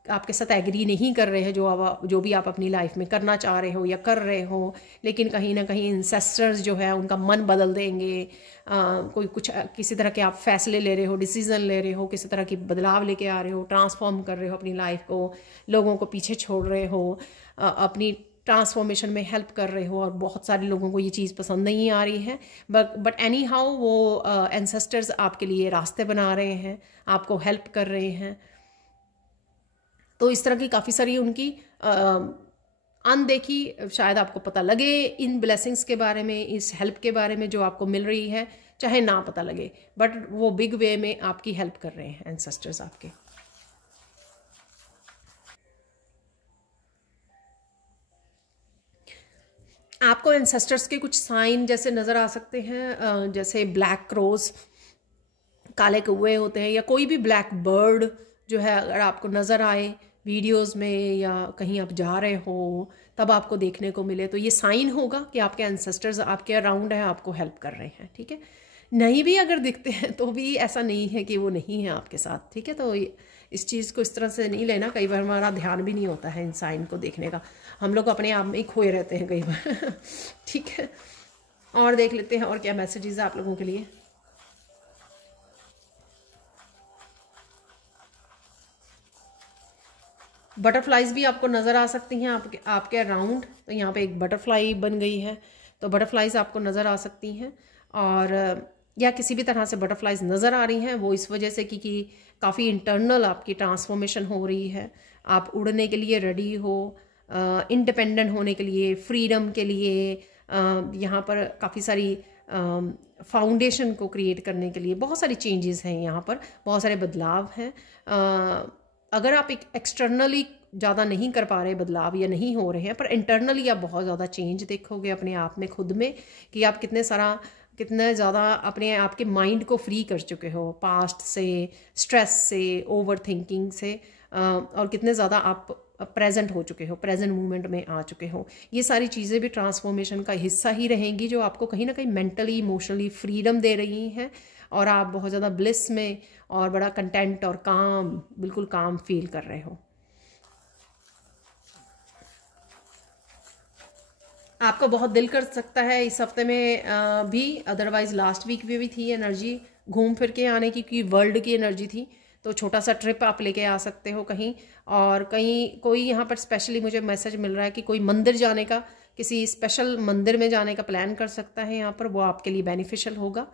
आपके साथ एग्री नहीं कर रहे हैं जो भी आप अपनी लाइफ में करना चाह रहे हो या कर रहे हो, लेकिन कहीं ना कहीं इंसेस्टर्स जो है उनका मन बदल देंगे। कोई कुछ किसी तरह के आप फैसले ले रहे हो, डिसीजन ले रहे हो, किसी तरह की बदलाव लेके आ रहे हो, ट्रांसफॉर्म कर रहे हो अपनी लाइफ को, लोगों को पीछे छोड़ रहे हो, अपनी ट्रांसफॉर्मेशन में हेल्प कर रहे हो, और बहुत सारे लोगों को ये चीज़ पसंद नहीं आ रही है, बट एनी हाउ वो एंसेस्टर्स आपके लिए रास्ते बना रहे हैं, आपको हेल्प कर रहे हैं। तो इस तरह की काफ़ी सारी उनकी अनदेखी, शायद आपको पता लगे इन ब्लेसिंग्स के बारे में, इस हेल्प के बारे में जो आपको मिल रही है, चाहे ना पता लगे, बट वो बिग वे में आपकी हेल्प कर रहे हैं एंसेस्टर्स आपके। आपको एंसेस्टर्स के कुछ साइन जैसे नज़र आ सकते हैं, जैसे ब्लैक क्रोज, काले कौवे होते हैं, या कोई भी ब्लैक बर्ड जो है अगर आपको नज़र आए वीडियोस में या कहीं आप जा रहे हो तब आपको देखने को मिले, तो ये साइन होगा कि आपके एंसेस्टर्स आपके अराउंड हैं, आपको हेल्प कर रहे हैं, ठीक है। नहीं भी अगर दिखते हैं तो भी ऐसा नहीं है कि वो नहीं है आपके साथ, ठीक है। तो इस चीज़ को इस तरह से नहीं लेना, कई बार हमारा ध्यान भी नहीं होता है इन साइन को देखने का, हम लोग अपने आप में ही खोए रहते हैं कई बार ठीक है। और देख लेते हैं और क्या मैसेजेस है आप लोगों के लिए। बटरफ्लाइज भी आपको नज़र आ सकती हैं आपके अराउंड, तो यहाँ पे एक बटरफ्लाई बन गई है, तो बटरफ्लाइज आपको नज़र आ सकती हैं, और या किसी भी तरह से बटरफ्लाइज नज़र आ रही हैं, वो इस वजह से कि काफ़ी इंटरनल आपकी ट्रांसफॉर्मेशन हो रही है, आप उड़ने के लिए रेडी हो, इंडिपेंडेंट होने के लिए, फ्रीडम के लिए, यहाँ पर काफ़ी सारी फाउंडेशन को क्रिएट करने के लिए बहुत सारी चेंजेस हैं, यहाँ पर बहुत सारे बदलाव हैं। अगर आप एक्सटर्नली ज़्यादा नहीं कर पा रहे बदलाव या नहीं हो रहे हैं, पर इंटरनली आप बहुत ज़्यादा चेंज देखोगे अपने आप में, खुद में, कि आप कितने ज़्यादा अपने आप के माइंड को फ्री कर चुके हो पास्ट से, स्ट्रेस से, ओवर थिंकिंग से, और कितने ज़्यादा आप प्रेजेंट हो चुके हो, प्रेजेंट मोमेंट में आ चुके हो। ये सारी चीज़ें भी ट्रांसफॉर्मेशन का हिस्सा ही रहेंगी, जो आपको कहीं ना कहीं मेंटली, इमोशनली फ्रीडम दे रही हैं, और आप बहुत ज़्यादा ब्लिस में और बड़ा कंटेंट और काम, बिल्कुल काम फील कर रहे हो। आपका बहुत दिल कर सकता है इस हफ्ते में भी, अदरवाइज लास्ट वीक में भी थी एनर्जी घूम फिर के आने की, क्योंकि वर्ल्ड की एनर्जी थी, तो छोटा सा ट्रिप आप लेके आ सकते हो कहीं, और कहीं कोई यहाँ पर स्पेशली मुझे मैसेज मिल रहा है कि कोई मंदिर जाने का, किसी स्पेशल मंदिर में जाने का प्लान कर सकता है यहाँ पर, वो आपके लिए बेनिफिशियल होगा।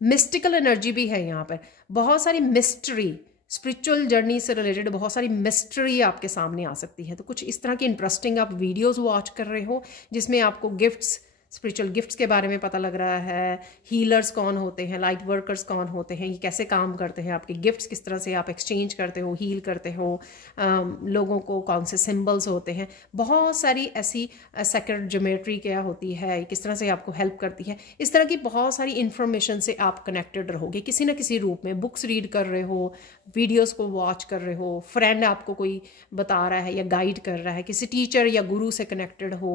मिस्टिकल एनर्जी भी है यहाँ पर, बहुत सारी मिस्ट्री, स्पिरिचुअल जर्नी से रिलेटेड बहुत सारी मिस्ट्री आपके सामने आ सकती है। तो कुछ इस तरह की इंटरेस्टिंग आप वीडियोस वॉच कर रहे हो जिसमें आपको गिफ्ट्स स्पिरिचुअल गिफ्ट्स के बारे में पता लग रहा है, हीलर्स कौन होते हैं, लाइट वर्कर्स कौन होते हैं, ये कैसे काम करते हैं, आपके गिफ्ट्स किस तरह से आप एक्सचेंज करते हो, हील करते हो, लोगों को कौन से सिंबल्स होते हैं, बहुत सारी ऐसी सेक्रेड ज्योमेट्री क्या होती है, किस तरह से आपको हेल्प करती है, इस तरह की बहुत सारी इन्फॉर्मेशन से आप कनेक्टेड रहोगे किसी ना किसी रूप में। बुक्स रीड कर रहे हो, वीडियोस को वॉच कर रहे हो, फ्रेंड आपको कोई बता रहा है या गाइड कर रहा है, किसी टीचर या गुरु से कनेक्टेड हो।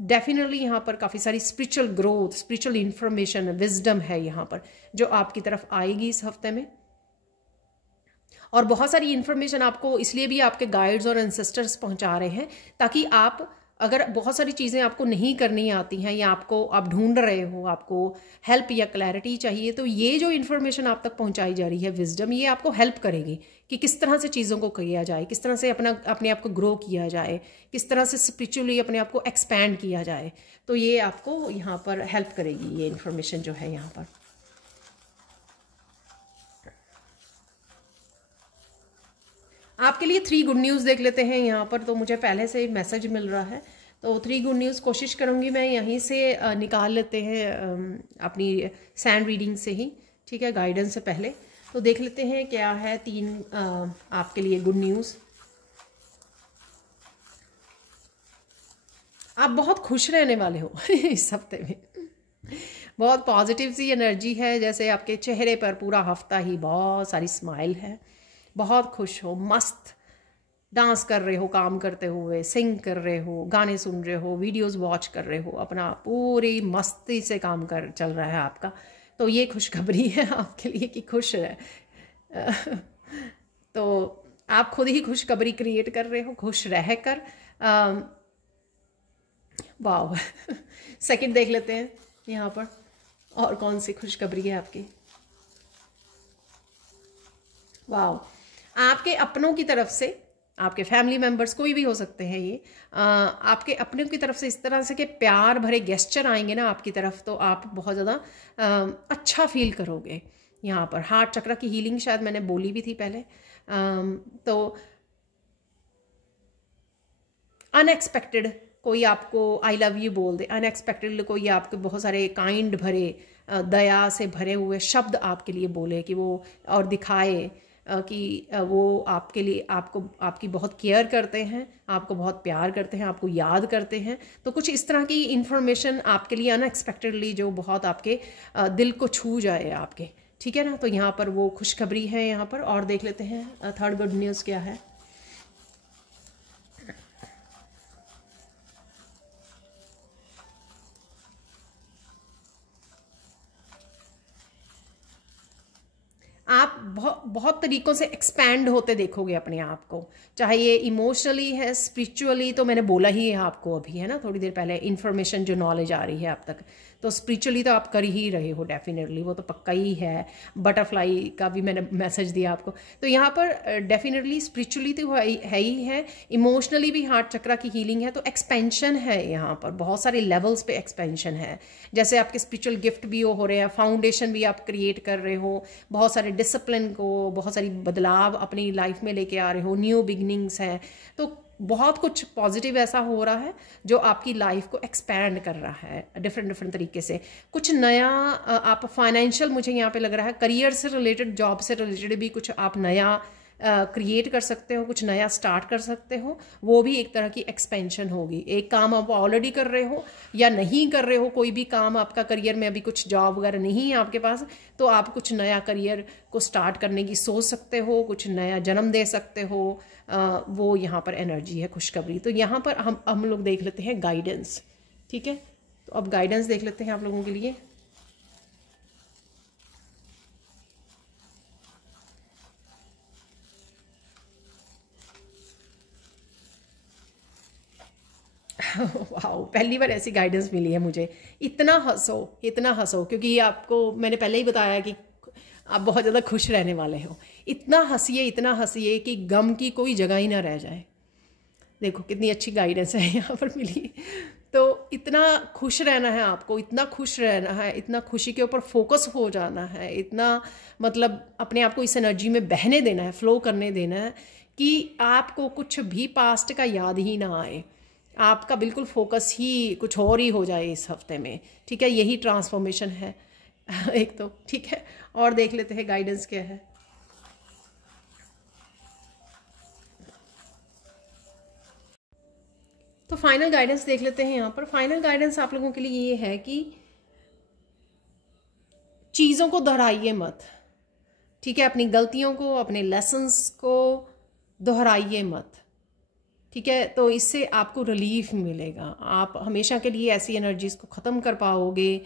डेफिनेटली यहाँ पर काफ़ी सारी spiritual growth, spiritual information, wisdom है यहाँ पर जो आपकी तरफ आएगी इस हफ्ते में। और बहुत सारी इन्फॉर्मेशन आपको इसलिए भी आपके गाइड्स और एंसेस्टर्स पहुँचा रहे हैं ताकि आप, अगर बहुत सारी चीज़ें आपको नहीं करनी आती हैं या आपको आप ढूंढ रहे हो, आपको हेल्प या क्लैरिटी चाहिए, तो ये जो इन्फॉर्मेशन आप तक पहुंचाई जा रही है विजडम, ये आपको हेल्प करेगी कि किस तरह से चीज़ों को किया जाए, किस तरह से अपने आप को ग्रो किया जाए, किस तरह से स्पिरिचुअली अपने आप को एक्सपैंड किया जाए। तो ये आपको यहाँ पर हेल्प करेगी, ये इन्फॉर्मेशन जो है यहाँ पर। आपके लिए 3 गुड न्यूज़ देख लेते हैं यहाँ पर। तो मुझे पहले से मैसेज मिल रहा है, तो 3 गुड न्यूज़ कोशिश करूँगी मैं यहीं से निकाल लेते हैं अपनी सैंड रीडिंग से ही, ठीक है, गाइडेंस से पहले। तो देख लेते हैं क्या है 3 आपके लिए गुड न्यूज़। आप बहुत खुश रहने वाले हो इस हफ्ते में, बहुत पॉजिटिव सी एनर्जी है, जैसे आपके चेहरे पर पूरा हफ्ता ही बहुत सारी स्माइल है, बहुत खुश हो, मस्त डांस कर रहे हो, काम करते हुए सिंग कर रहे हो, गाने सुन रहे हो, वीडियोस वॉच कर रहे हो, अपना पूरी मस्ती से काम कर चल रहा है आपका। तो ये खुशखबरी है आपके लिए कि खुश है। तो आप खुद ही खुशखबरी क्रिएट कर रहे हो, खुश रह कर। वाह सेकंड देख लेते हैं यहाँ पर और कौन सी खुशखबरी है आपकी। वाह, आपके अपनों की तरफ से, आपके फैमिली मेंबर्स कोई भी हो सकते हैं ये, आपके अपनों की तरफ से इस तरह से कि प्यार भरे गेस्चर आएंगे ना आपकी तरफ, तो आप बहुत ज़्यादा अच्छा फील करोगे। यहाँ पर हार्ट चक्र की हीलिंग शायद मैंने बोली भी थी पहले। तो अनएक्सपेक्टेड कोई आपको आई लव यू बोल दे, अनएक्सपेक्टेड कोई आपके बहुत सारे काइंड भरे, दया से भरे हुए शब्द आपके लिए बोले कि वो, और दिखाए कि वो आपके लिए, आपको, आपकी बहुत केयर करते हैं, आपको बहुत प्यार करते हैं, आपको याद करते हैं। तो कुछ इस तरह की इन्फॉर्मेशन आपके लिए अनएक्सपेक्टेडली जो बहुत आपके दिल को छू जाए आपके, ठीक है ना। तो यहाँ पर वो खुशखबरी है यहाँ पर। और देख लेते हैं थर्ड गुड न्यूज़ क्या है। आप बहुत तरीक़ों से एक्सपैंड होते देखोगे अपने आप को, चाहे ये इमोशनली है, स्पिरिचुअली, तो मैंने बोला ही है आपको अभी, है ना, थोड़ी देर पहले, इन्फॉर्मेशन जो नॉलेज आ रही है आप तक। तो स्पिरिचुअली तो आप कर ही रहे हो डेफिनेटली, वो तो पक्का ही है। बटरफ्लाई का भी मैंने मैसेज दिया आपको। तो यहाँ पर डेफिनेटली स्पिरिचुअली तो है ही है, इमोशनली भी हार्ट चक्र की हीलिंग है। तो एक्सपेंशन है यहाँ पर, बहुत सारे लेवल्स पे एक्सपेंशन है। जैसे आपके स्पिरिचुअल गिफ्ट भी हो रहे हैं, फाउंडेशन भी आप क्रिएट कर रहे हो, बहुत सारे डिसिप्लिन को, बहुत सारी बदलाव अपनी लाइफ में लेके आ रहे हो, न्यू बिगनिंग्स हैं। तो बहुत कुछ पॉजिटिव ऐसा हो रहा है जो आपकी लाइफ को एक्सपैंड कर रहा है डिफरेंट तरीके से। कुछ नया आप फाइनेंशियल, मुझे यहाँ पे लग रहा है करियर से रिलेटेड, जॉब से रिलेटेड भी कुछ आप नया क्रिएट कर सकते हो, कुछ नया स्टार्ट कर सकते हो। वो भी एक तरह की एक्सपेंशन होगी। एक काम आप ऑलरेडी कर रहे हो या नहीं कर रहे हो, कोई भी काम आपका करियर में, अभी कुछ जॉब वगैरह नहीं है आपके पास, तो आप कुछ नया करियर को स्टार्ट करने की सोच सकते हो, कुछ नया जन्म दे सकते हो। वो यहाँ पर एनर्जी है, खुशखबरी। तो यहाँ पर हम लोग देख लेते हैं गाइडेंस, ठीक है। तो अब गाइडेंस देख लेते हैं आप लोगों के लिए। वाह, पहली बार ऐसी गाइडेंस मिली है मुझे। इतना हंसो, इतना हंसो, क्योंकि आपको मैंने पहले ही बताया कि आप बहुत ज़्यादा खुश रहने वाले हो। इतना हंसिए कि गम की कोई जगह ही ना रह जाए। देखो कितनी अच्छी गाइडेंस है यहाँ पर मिली। तो इतना खुश रहना है आपको, इतना खुश रहना है, इतना खुशी के ऊपर फोकस हो जाना है, इतना मतलब अपने आप को इस एनर्जी में बहने देना है, फ्लो करने देना है कि आपको कुछ भी पास्ट का याद ही ना आए, आपका बिल्कुल फोकस ही कुछ और ही हो जाए इस हफ्ते में, ठीक है। यही ट्रांसफॉर्मेशन है एक तो, ठीक है। और देख लेते हैं गाइडेंस क्या है। तो फाइनल गाइडेंस देख लेते हैं यहाँ पर। फाइनल गाइडेंस आप लोगों के लिए ये है कि चीज़ों को दोहराइए मत, ठीक है। अपनी गलतियों को, अपने लेसन्स को दोहराइए मत, ठीक है। तो इससे आपको रिलीफ मिलेगा। आप हमेशा के लिए ऐसी एनर्जीज को ख़त्म कर पाओगे,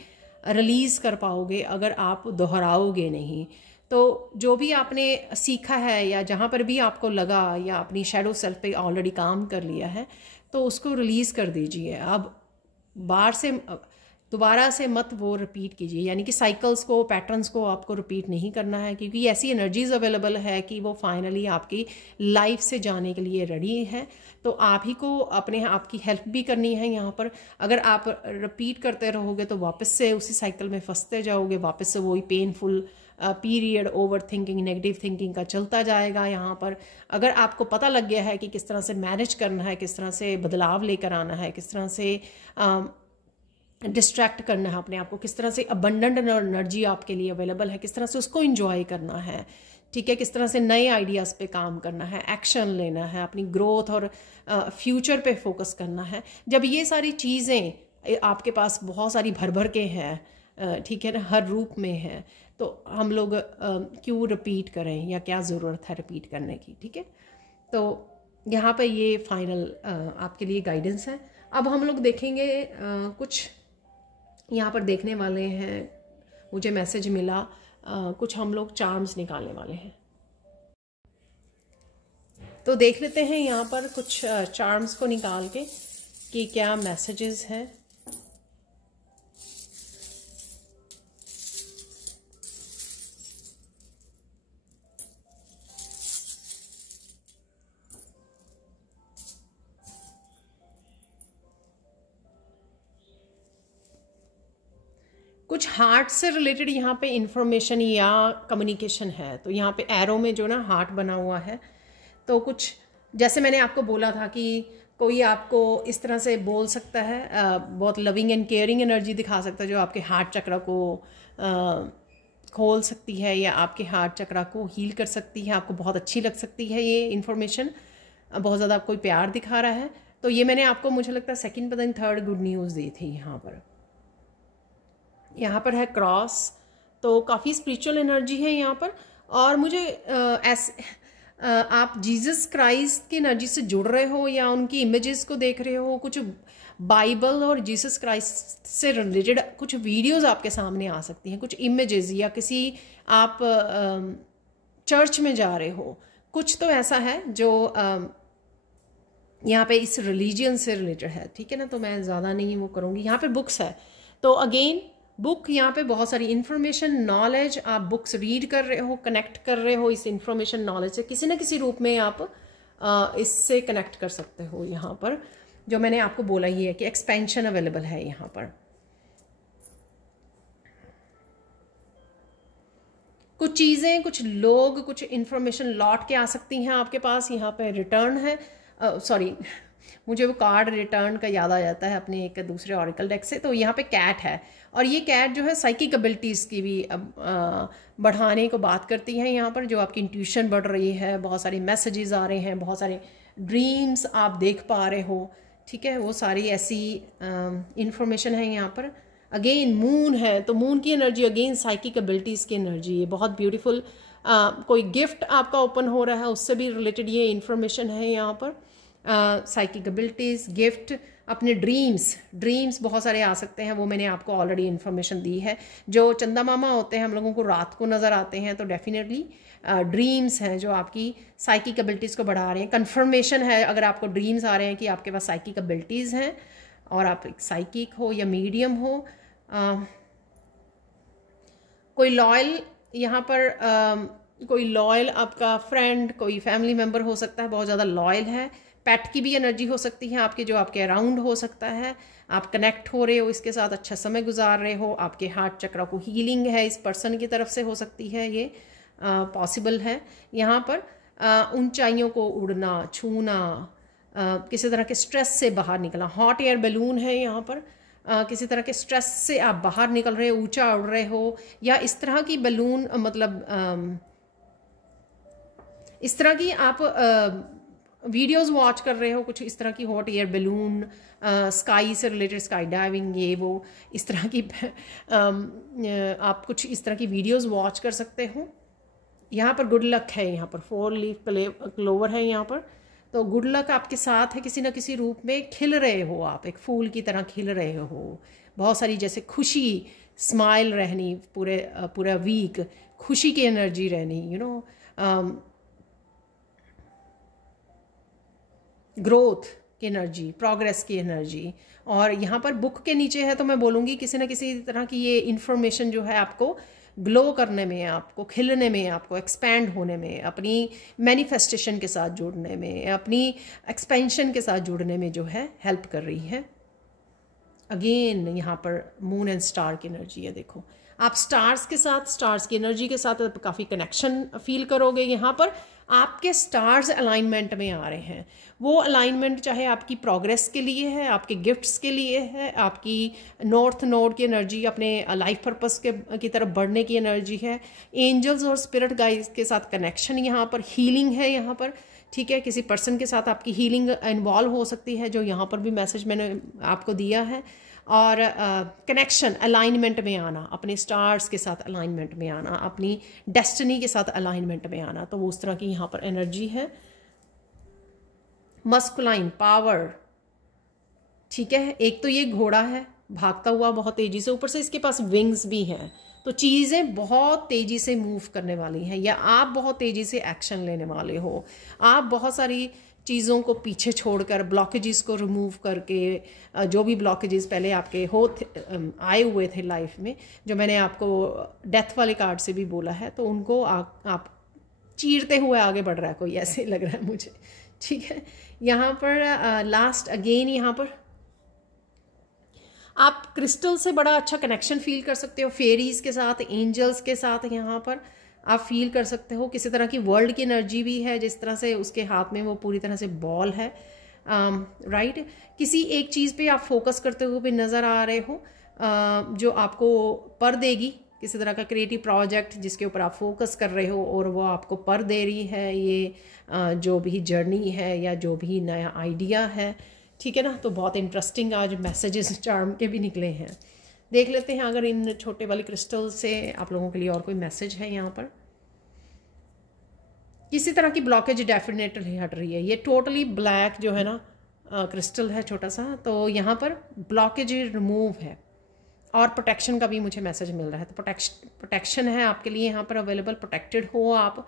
रिलीज़ कर पाओगे अगर आप दोहराओगे नहीं। तो जो भी आपने सीखा है या जहाँ पर भी आपको लगा या अपनी शैडो सेल्फ पे ऑलरेडी काम कर लिया है तो उसको रिलीज़ कर दीजिए। अब दोबारा से मत वो रिपीट कीजिए, यानी कि साइकिल्स को, पैटर्न्स को आपको रिपीट नहीं करना है, क्योंकि ऐसी एनर्जीज अवेलेबल है कि वो फाइनली आपकी लाइफ से जाने के लिए रेडी है। तो आप ही को अपने आप की हेल्प भी करनी है यहाँ पर। अगर आप रिपीट करते रहोगे तो वापस से उसी साइकिल में फंसते जाओगे, वापस से वही painful period over thinking, negative thinking का चलता जाएगा यहाँ पर। अगर आपको पता लग गया है कि किस तरह से मैनेज करना है, किस तरह से बदलाव लेकर आना है, किस तरह से डिस्ट्रैक्ट करना है अपने आप को, किस तरह से अबंडेंट एनर्जी आपके लिए अवेलेबल है, किस तरह से उसको इंजॉय करना है, ठीक है। किस तरह से नए आइडियाज़ पे काम करना है, एक्शन लेना है, अपनी ग्रोथ और फ्यूचर पे फोकस करना है। जब ये सारी चीज़ें आपके पास बहुत सारी भर भर के हैं, ठीक है ना, हर रूप में है, तो हम लोग क्यों रिपीट करें, या क्या ज़रूरत है रिपीट करने की, ठीक है। तो यहाँ पे ये फाइनल आपके लिए गाइडेंस है। अब हम लोग देखेंगे कुछ यहाँ पर देखने वाले हैं, मुझे मैसेज मिला, कुछ हम लोग चार्म्स निकालने वाले हैं। तो देख लेते हैं यहाँ पर कुछ चार्म्स को निकाल के कि क्या मैसेजेस हैं। कुछ हार्ट से रिलेटेड यहाँ पे इंफॉर्मेशन या कम्युनिकेशन है। तो यहाँ पे एरो में जो ना हार्ट बना हुआ है, तो कुछ जैसे मैंने आपको बोला था कि कोई आपको इस तरह से बोल सकता है, बहुत लविंग एंड केयरिंग एनर्जी दिखा सकता है जो आपके हार्ट चक्र को खोल सकती है या आपके हार्ट चक्र को हील कर सकती है। आपको बहुत अच्छी लग सकती है ये इन्फॉर्मेशन, बहुत ज़्यादा कोई प्यार दिखा रहा है। तो ये मैंने आपको, मुझे लगता है सेकंड पता नहीं थर्ड गुड न्यूज़ दी थी। यहाँ पर है क्रॉस, तो काफ़ी स्पिरिचुअल एनर्जी है यहाँ पर। और मुझे आप जीसस क्राइस्ट की एनर्जी से जुड़ रहे हो या उनकी इमेजेस को देख रहे हो, कुछ बाइबल और जीसस क्राइस्ट से रिलेटेड कुछ वीडियोस आपके सामने आ सकती हैं, कुछ इमेजेस, या किसी आप चर्च में जा रहे हो, कुछ तो ऐसा है जो यहाँ पे इस रिलीजियन से रिलेटेड है, ठीक है ना। तो मैं ज़्यादा नहीं वो करूँगी। यहाँ पे बुक्स है, तो अगेन बुक, यहाँ पे बहुत सारी इन्फॉर्मेशन, नॉलेज, आप बुक्स रीड कर रहे हो, कनेक्ट कर रहे हो इस इन्फॉर्मेशन नॉलेज से, किसी न किसी रूप में आप इससे कनेक्ट कर सकते हो। यहाँ पर जो मैंने आपको बोला ही है कि एक्सपेंशन अवेलेबल है यहाँ पर। कुछ चीज़ें, कुछ लोग, कुछ इन्फॉर्मेशन लौट के आ सकती हैं आपके पास। यहाँ पे रिटर्न है, सॉरी मुझे वो कार्ड रिटर्न का याद आ जाता है अपने एक दूसरे ऑरिकल डेक से। तो यहाँ पे कैट है, और ये कैट जो है साइकिक एबिलिटीज़ की भी बढ़ाने को बात करती है यहाँ पर। जो आपकी इंट्यूशन बढ़ रही है, बहुत सारे मैसेजेस आ रहे हैं, बहुत सारे ड्रीम्स आप देख पा रहे हो, ठीक है, वो सारी ऐसी इंफॉर्मेशन है यहाँ पर। अगेन मून है, तो मून की एनर्जी अगेन साइकिक एबिलिटीज़ की एनर्जी है, बहुत ब्यूटीफुल। कोई गिफ्ट आपका ओपन हो रहा है, उससे भी रिलेटेड ये इंफॉर्मेशन है यहाँ पर। साइकिक एबिलिटीज़, गिफ्ट, अपने ड्रीम्स बहुत सारे आ सकते हैं, वो मैंने आपको ऑलरेडी इन्फॉर्मेशन दी है। जो चंदा मामा होते हैं हम लोगों को रात को नज़र आते हैं, तो डेफिनेटली ड्रीम्स हैं जो आपकी साइकिक एबिलिटीज़ को बढ़ा रहे हैं। कन्फर्मेशन है अगर आपको ड्रीम्स आ रहे हैं कि आपके पास साइकिक एबिलिटीज़ हैं और आप एक साइकिक हो या मीडियम हो। कोई लॉयल यहाँ पर कोई लॉयल आपका फ्रेंड, कोई फैमिली मेम्बर हो सकता है, बहुत ज़्यादा लॉयल है। पेट की भी एनर्जी हो सकती है आपके, जो आपके अराउंड हो सकता है। आप कनेक्ट हो रहे हो इसके साथ, अच्छा समय गुजार रहे हो, आपके हार्ट चक्र को हीलिंग है इस पर्सन की तरफ से हो सकती है, ये पॉसिबल है। यहाँ पर ऊंचाइयों को उड़ना, छूना, किसी तरह के स्ट्रेस से बाहर निकलना। हॉट एयर बैलून है यहाँ पर, किसी तरह के स्ट्रेस से आप बाहर निकल रहे हो, ऊंचा उड़ रहे हो, या इस तरह की बैलून मतलब इस तरह की आप वीडियोस वॉच कर रहे हो, कुछ इस तरह की हॉट एयर बैलून, स्काई से रिलेटेड, स्काई डाइविंग, ये वो इस तरह की आप कुछ इस तरह की वीडियोस वॉच कर सकते हो। यहाँ पर गुड लक है, यहाँ पर 4 लीफ क्लोवर है यहाँ पर, तो गुड लक आपके साथ है किसी न किसी रूप में। खिल रहे हो आप, एक फूल की तरह खिल रहे हो, बहुत सारी जैसे खुशी, स्माइल रहनी पूरा वीक, खुशी की एनर्जी रहनी, यू नो, ग्रोथ की एनर्जी, प्रोग्रेस की एनर्जी। और यहाँ पर बुक के नीचे है, तो मैं बोलूँगी किसी न किसी तरह की ये इन्फॉर्मेशन जो है आपको ग्लो करने में, आपको खिलने में, आपको एक्सपैंड होने में, अपनी मैनिफेस्टेशन के साथ जुड़ने में, अपनी एक्सपेंशन के साथ जुड़ने में जो है हेल्प कर रही है। अगेन यहाँ पर मून एंड स्टार की एनर्जी है, देखो आप स्टार्स के साथ, स्टार्स की एनर्जी के साथ काफ़ी कनेक्शन फील करोगे। यहाँ पर आपके स्टार्स अलाइनमेंट में आ रहे हैं, वो अलाइनमेंट चाहे आपकी प्रोग्रेस के लिए है, आपके गिफ्ट्स के लिए है, आपकी नॉर्थ नोड की एनर्जी, अपने लाइफ पर्पस की तरफ बढ़ने की एनर्जी है, एंजल्स और स्पिरिट गाइड्स के साथ कनेक्शन, यहाँ पर हीलिंग है यहाँ पर, ठीक है। किसी पर्सन के साथ आपकी हीलिंग इन्वॉल्व हो सकती है, जो यहाँ पर भी मैसेज मैंने आपको दिया है। और कनेक्शन, अलाइनमेंट में आना, अपने स्टार्स के साथ अलाइनमेंट में आना, अपनी डेस्टिनी के साथ अलाइनमेंट में आना, तो वो उस तरह की यहाँ पर एनर्जी है। मस्कुलाइन पावर, ठीक है। एक तो ये घोड़ा है भागता हुआ बहुत तेजी से, ऊपर से इसके पास विंग्स भी हैं, तो चीज़ें बहुत तेजी से मूव करने वाली हैं, या आप बहुत तेजी से एक्शन लेने वाले हो। आप बहुत सारी चीज़ों को पीछे छोड़कर, ब्लॉकेजेस को रिमूव करके, जो भी ब्लॉकेजेस पहले आपके आए हुए थे लाइफ में, जो मैंने आपको डेथ वाले कार्ड से भी बोला है, तो उनको आप चीरते हुए आगे बढ़ रहा है कोई, ऐसे लग रहा है मुझे, ठीक है। यहाँ पर लास्ट अगेन यहाँ पर आप क्रिस्टल से बड़ा अच्छा कनेक्शन फील कर सकते हो, फेरीज के साथ, एंजल्स के साथ यहाँ पर आप फील कर सकते हो। किसी तरह की वर्ल्ड की एनर्जी भी है, जिस तरह से उसके हाथ में वो पूरी तरह से बॉल है, राइट। किसी एक चीज़ पे आप फोकस करते हुए भी नज़र आ रहे हो, जो आपको पर देगी, किसी तरह का क्रिएटिव प्रोजेक्ट जिसके ऊपर आप फोकस कर रहे हो, और वो आपको पर दे रही है ये जो भी जर्नी है या जो भी नया आइडिया है, ठीक है ना। तो बहुत इंटरेस्टिंग आज मैसेजेस चार्म के भी निकले हैं। देख लेते हैं अगर इन छोटे वाले क्रिस्टल से आप लोगों के लिए और कोई मैसेज है। यहाँ पर किसी तरह की ब्लॉकेज डेफिनेटली हट रही है, ये टोटली ब्लैक जो है ना क्रिस्टल है छोटा सा, तो यहाँ पर ब्लॉकेज रिमूव है, और प्रोटेक्शन का भी मुझे मैसेज मिल रहा है। तो प्रोटेक्शन है आपके लिए यहाँ पर अवेलेबल, प्रोटेक्टेड हो आप,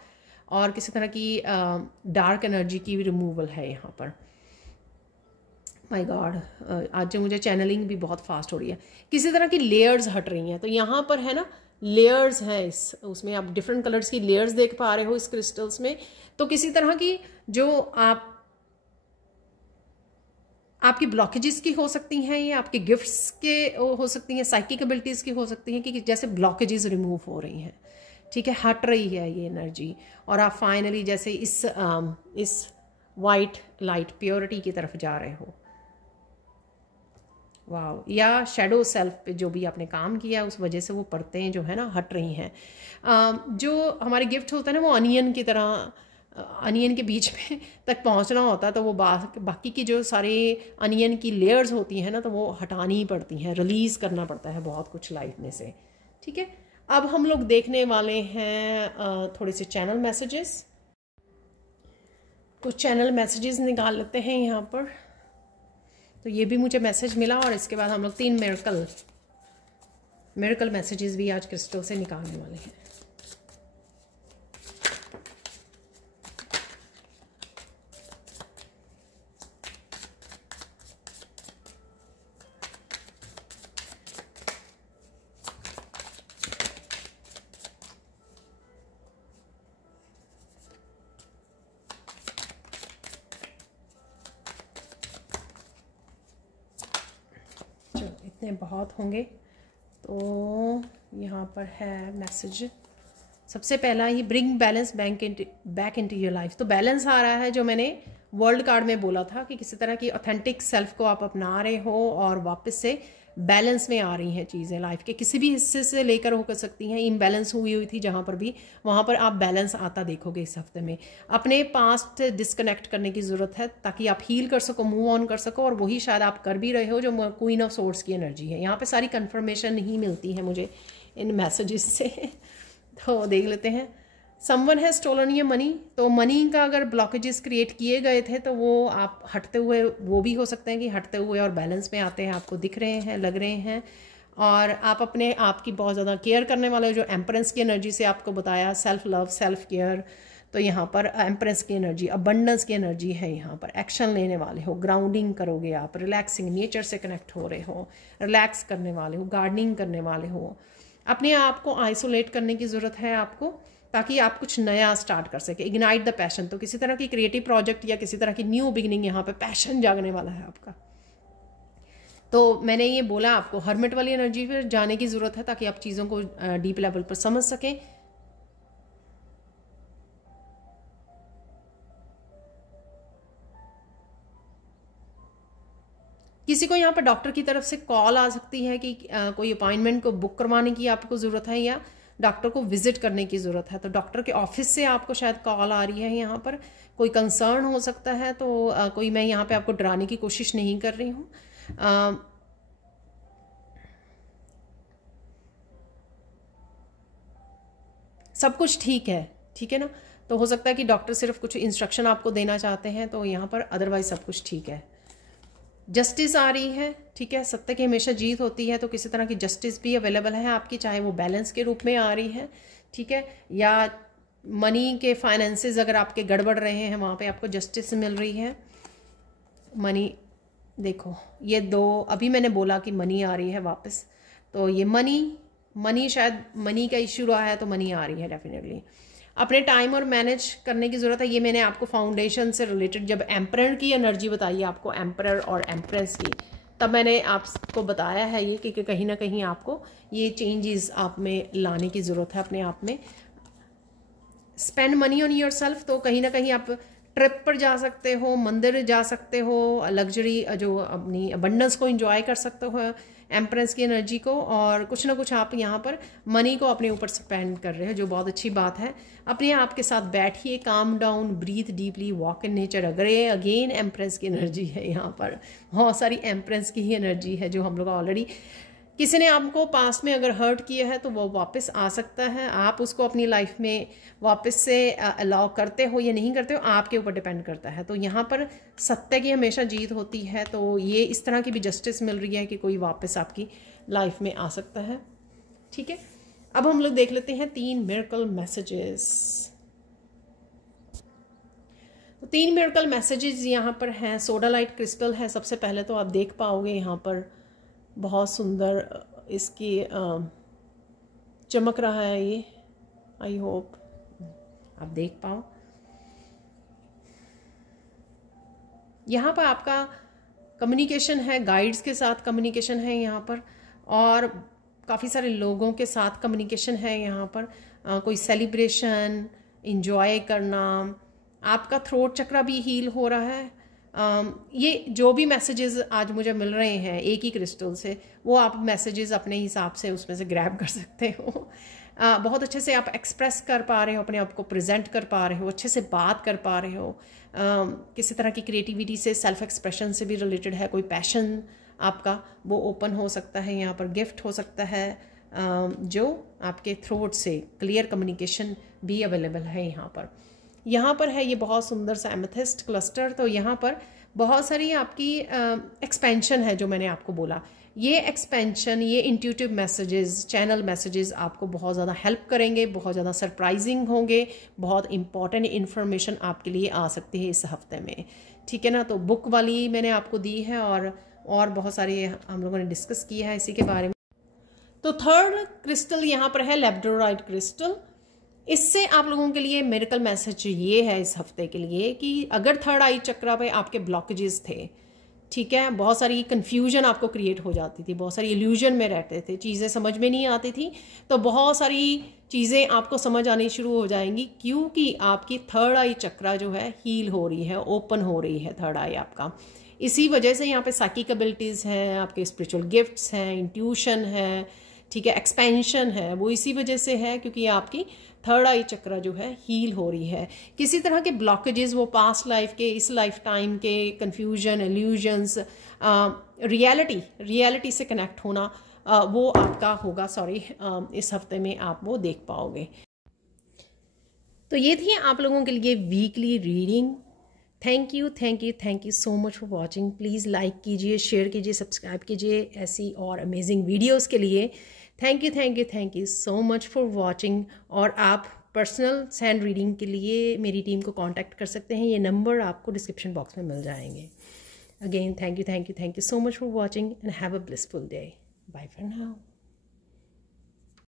और किसी तरह की डार्क एनर्जी की भी रिमूवल है यहाँ पर। माय गॉड, आज जो मुझे चैनलिंग भी बहुत फास्ट हो रही है। किसी तरह की लेयर्स हट रही हैं, तो यहाँ पर है ना लेयर्स हैं, उसमें आप डिफरेंट कलर्स की लेयर्स देख पा रहे हो इस क्रिस्टल्स में। तो किसी तरह की जो आपकी ब्लॉकेजेस की हो सकती हैं, या आपके गिफ्ट्स के हो सकती हैं, साइकिक एबिलिटीज़ की हो सकती हैं, कि जैसे ब्लॉकेजेस रिमूव हो रही हैं, ठीक है, हट रही है ये एनर्जी, और आप फाइनली जैसे इस वाइट लाइट प्योरिटी की तरफ जा रहे हो। वाह, या शेडो सेल्फ पे जो भी आपने काम किया उस वजह से वो परतें जो है ना हट रही हैं। जो हमारे गिफ्ट होता है ना, वो अनियन की तरह, अनियन के बीच में तक पहुंचना होता है, तो वो बाकी की जो सारे अनियन की लेयर्स होती हैं ना, तो वो हटानी ही पड़ती हैं, रिलीज़ करना पड़ता है बहुत कुछ लाइफ में से, ठीक है। अब हम लोग देखने वाले हैं थोड़े से चैनल मैसेजेस, कुछ चैनल मैसेजेस निकाल लेते हैं यहाँ पर। तो ये भी मुझे मैसेज मिला, और इसके बाद हम लोग 3 मिरेकल मैसेजेस भी आज क्रिस्टल से निकालने वाले हैं। इतने बहुत होंगे। तो यहाँ पर है मैसेज, सबसे पहला ही bring balance back into your life. तो बैलेंस आ रहा है, जो मैंने वर्ल्ड कार्ड में बोला था कि किसी तरह की ऑथेंटिक सेल्फ को आप अपना रहे हो और वापस से बैलेंस में आ रही हैं चीज़ें लाइफ के किसी भी हिस्से से लेकर हो सकती हैं। इम्बैलेंस हुई थी जहाँ पर भी, वहाँ पर आप बैलेंस आता देखोगे इस हफ्ते में। अपने पास्ट से डिस्कनेक्ट करने की ज़रूरत है ताकि आप हील कर सको, मूव ऑन कर सको, और वही शायद आप कर भी रहे हो जो क्वीन ऑफ सोर्ड्स की एनर्जी है। यहाँ पे सारी कंफर्मेशन नहीं मिलती है मुझे इन मैसेजेस से तो देख लेते हैं। समवन है स्टोलन योर मनी, तो मनी का अगर ब्लॉकेजेस क्रिएट किए गए थे तो वो आप हटते हुए, वो भी हो सकते हैं कि हटते हुए और बैलेंस में आते हैं, आपको दिख रहे हैं, लग रहे हैं। और आप अपने आप की बहुत ज़्यादा केयर करने वाले, जो एम्प्रेस की एनर्जी से आपको बताया, सेल्फ लव, सेल्फ केयर, तो यहाँ पर एम्प्रेस की एनर्जी, अबंडेंस की एनर्जी है। यहाँ पर एक्शन लेने वाले हो, ग्राउंडिंग करोगे आप, रिलैक्सिंग, नेचर से कनेक्ट हो रहे हो, रिलैक्स करने वाले हो, गार्डनिंग करने वाले हो। अपने आप को आइसोलेट करने की ज़रूरत है आपको ताकि आप कुछ नया स्टार्ट कर सके। इग्नाइट द पैशन, तो किसी तरह की क्रिएटिव प्रोजेक्ट या किसी तरह की न्यू बिगिनिंग, यहाँ पे पैशन जागने वाला है आपका। तो मैंने ये बोला आपको हर्मिट वाली एनर्जी पर जाने की ज़रूरत है ताकि आप चीज़ों को डीप लेवल पर समझ सकें। किसी को यहाँ पर डॉक्टर की तरफ से कॉल आ सकती है कि कोई अपॉइंटमेंट को बुक करवाने की आपको ज़रूरत है या डॉक्टर को विजिट करने की ज़रूरत है। तो डॉक्टर के ऑफिस से आपको शायद कॉल आ रही है, यहाँ पर कोई कंसर्न हो सकता है। तो कोई, मैं यहाँ पे आपको डराने की कोशिश नहीं कर रही हूँ। सब कुछ ठीक है ना। तो हो सकता है कि डॉक्टर सिर्फ कुछ इंस्ट्रक्शन आपको देना चाहते हैं, तो यहाँ पर अदरवाइज सब कुछ ठीक है। जस्टिस आ रही है, ठीक है, सत्य की हमेशा जीत होती है, तो किसी तरह की जस्टिस भी अवेलेबल है आपकी, चाहे वो बैलेंस के रूप में आ रही है, ठीक है, या मनी के फाइनेंसेस अगर आपके गड़बड़ रहे हैं वहाँ पे आपको जस्टिस मिल रही है। मनी देखो, ये दो अभी मैंने बोला कि मनी आ रही है वापस, तो ये मनी शायद मनी का इश्यू रहा है, तो मनी आ रही है डेफिनेटली। अपने टाइम और मैनेज करने की ज़रूरत है। ये मैंने आपको फाउंडेशन से रिलेटेड जब एम्परर की एनर्जी बताई आपको, एम्परर और एम्प्रेस की, तब मैंने आपको बताया है ये कि कहीं ना कहीं आपको ये चेंजेस आप में लाने की ज़रूरत है अपने आप में। Spend money on your self, तो कहीं ना कहीं आप ट्रिप पर जा सकते हो, मंदिर जा सकते हो, लग्जरी जो अपनी अबंडेंस को एंजॉय कर सकते हो एम्प्रेस की एनर्जी को, और कुछ ना कुछ आप यहाँ पर मनी को अपने ऊपर स्पेंड कर रहे हो, जो बहुत अच्छी बात है। अपने आप के साथ बैठिए, calm down, breathe deeply, walk in nature. अगर ये अगेन एम्प्रेस की एनर्जी है, यहाँ पर बहुत सारी एम्प्रेस की ही एनर्जी है जो हम लोग ऑलरेडी, किसी ने आपको पास में अगर हर्ट किया है तो वो वापस आ सकता है, आप उसको अपनी लाइफ में वापस से अलाउ करते हो या नहीं करते हो, आपके ऊपर डिपेंड करता है। तो यहाँ पर सत्य की हमेशा जीत होती है, तो ये इस तरह की भी जस्टिस मिल रही है कि कोई वापस आपकी लाइफ में आ सकता है, ठीक है। अब हम लोग देख लेते हैं 3 मिरेकल मैसेजेस। तो 3 मिरेकल मैसेजेस यहाँ पर हैं। सोडालाइट क्रिस्टल है सबसे पहले, तो आप देख पाओगे यहाँ पर बहुत सुंदर इसकी चमक रहा है ये, आई होप आप देख पाओ। यहाँ पर आपका कम्युनिकेशन है, गाइड्स के साथ कम्युनिकेशन है यहाँ पर, और काफ़ी सारे लोगों के साथ कम्युनिकेशन है यहाँ पर। कोई सेलिब्रेशन, इंजॉय करना, आपका थ्रोट चक्रा भी हील हो रहा है। ये जो भी मैसेजेस आज मुझे मिल रहे हैं एक ही क्रिस्टल से, वो आप मैसेजेस अपने हिसाब से उसमें से ग्रैब कर सकते हो। बहुत अच्छे से आप एक्सप्रेस कर पा रहे हो, अपने आप को प्रेजेंट कर पा रहे हो, अच्छे से बात कर पा रहे हो। किसी तरह की क्रिएटिविटी से, सेल्फ एक्सप्रेशन से भी रिलेटेड है, कोई पैशन आपका वो ओपन हो सकता है। यहाँ पर गिफ्ट हो सकता है जो आपके थ्रोट से क्लियर कम्युनिकेशन भी अवेलेबल है यहाँ पर है ये बहुत सुंदर सा एमेथिस्ट क्लस्टर। तो यहाँ पर बहुत सारी आपकी एक्सपेंशन है, जो मैंने आपको बोला, ये एक्सपेंशन, ये इंट्यूटिव मैसेजेस, चैनल मैसेजेस आपको बहुत ज़्यादा हेल्प करेंगे, बहुत ज़्यादा सरप्राइजिंग होंगे, बहुत इंपॉर्टेंट इन्फॉर्मेशन आपके लिए आ सकती है इस हफ्ते में, ठीक है ना। तो बुक वाली मैंने आपको दी है, और बहुत सारी हम लोगों ने डिस्कस किया है इसी के बारे में। तो 3rd क्रिस्टल यहाँ पर है लैब्राडोराइट क्रिस्टल। इससे आप लोगों के लिए मिरेकल मैसेज ये है इस हफ्ते के लिए कि अगर 3rd आई चक्रा पे आपके ब्लॉकेजेस थे, ठीक है, बहुत सारी कन्फ्यूजन आपको क्रिएट हो जाती थी, बहुत सारी इल्यूजन में रहते थे, चीज़ें समझ में नहीं आती थी, तो बहुत सारी चीज़ें आपको समझ आनी शुरू हो जाएंगी, क्योंकि आपकी थर्ड आई चक्रा जो है हील हो रही है, ओपन हो रही है थर्ड आई आपका। इसी वजह से यहाँ पे साइकिक एबिलिटीज़ हैं, आपके स्पिरिचुअल गिफ्ट्स हैं, इंट्यूशन है, ठीक है, एक्सपेंशन है, वो इसी वजह से है क्योंकि आपकी थर्ड आई चक्रा जो है हील हो रही है। किसी तरह के ब्लॉकेजेस वो पास्ट लाइफ के, इस लाइफ टाइम के, कन्फ्यूजन, इल्यूजन्स, रियलिटी से कनेक्ट होना, वो आपका होगा, इस हफ्ते में आप वो देख पाओगे। तो ये थी आप लोगों के लिए weekly reading. Thank you so much for watching. Please like कीजिए, शेयर कीजिए, सब्सक्राइब कीजिए ऐसी और अमेजिंग वीडियोस के लिए। Thank you so much for watching. और आप पर्सनल सैंड रीडिंग के लिए मेरी टीम को कांटेक्ट कर सकते हैं, ये नंबर आपको डिस्क्रिप्शन बॉक्स में मिल जाएंगे। Again thank you so much for watching and have a blissful day. Bye for now.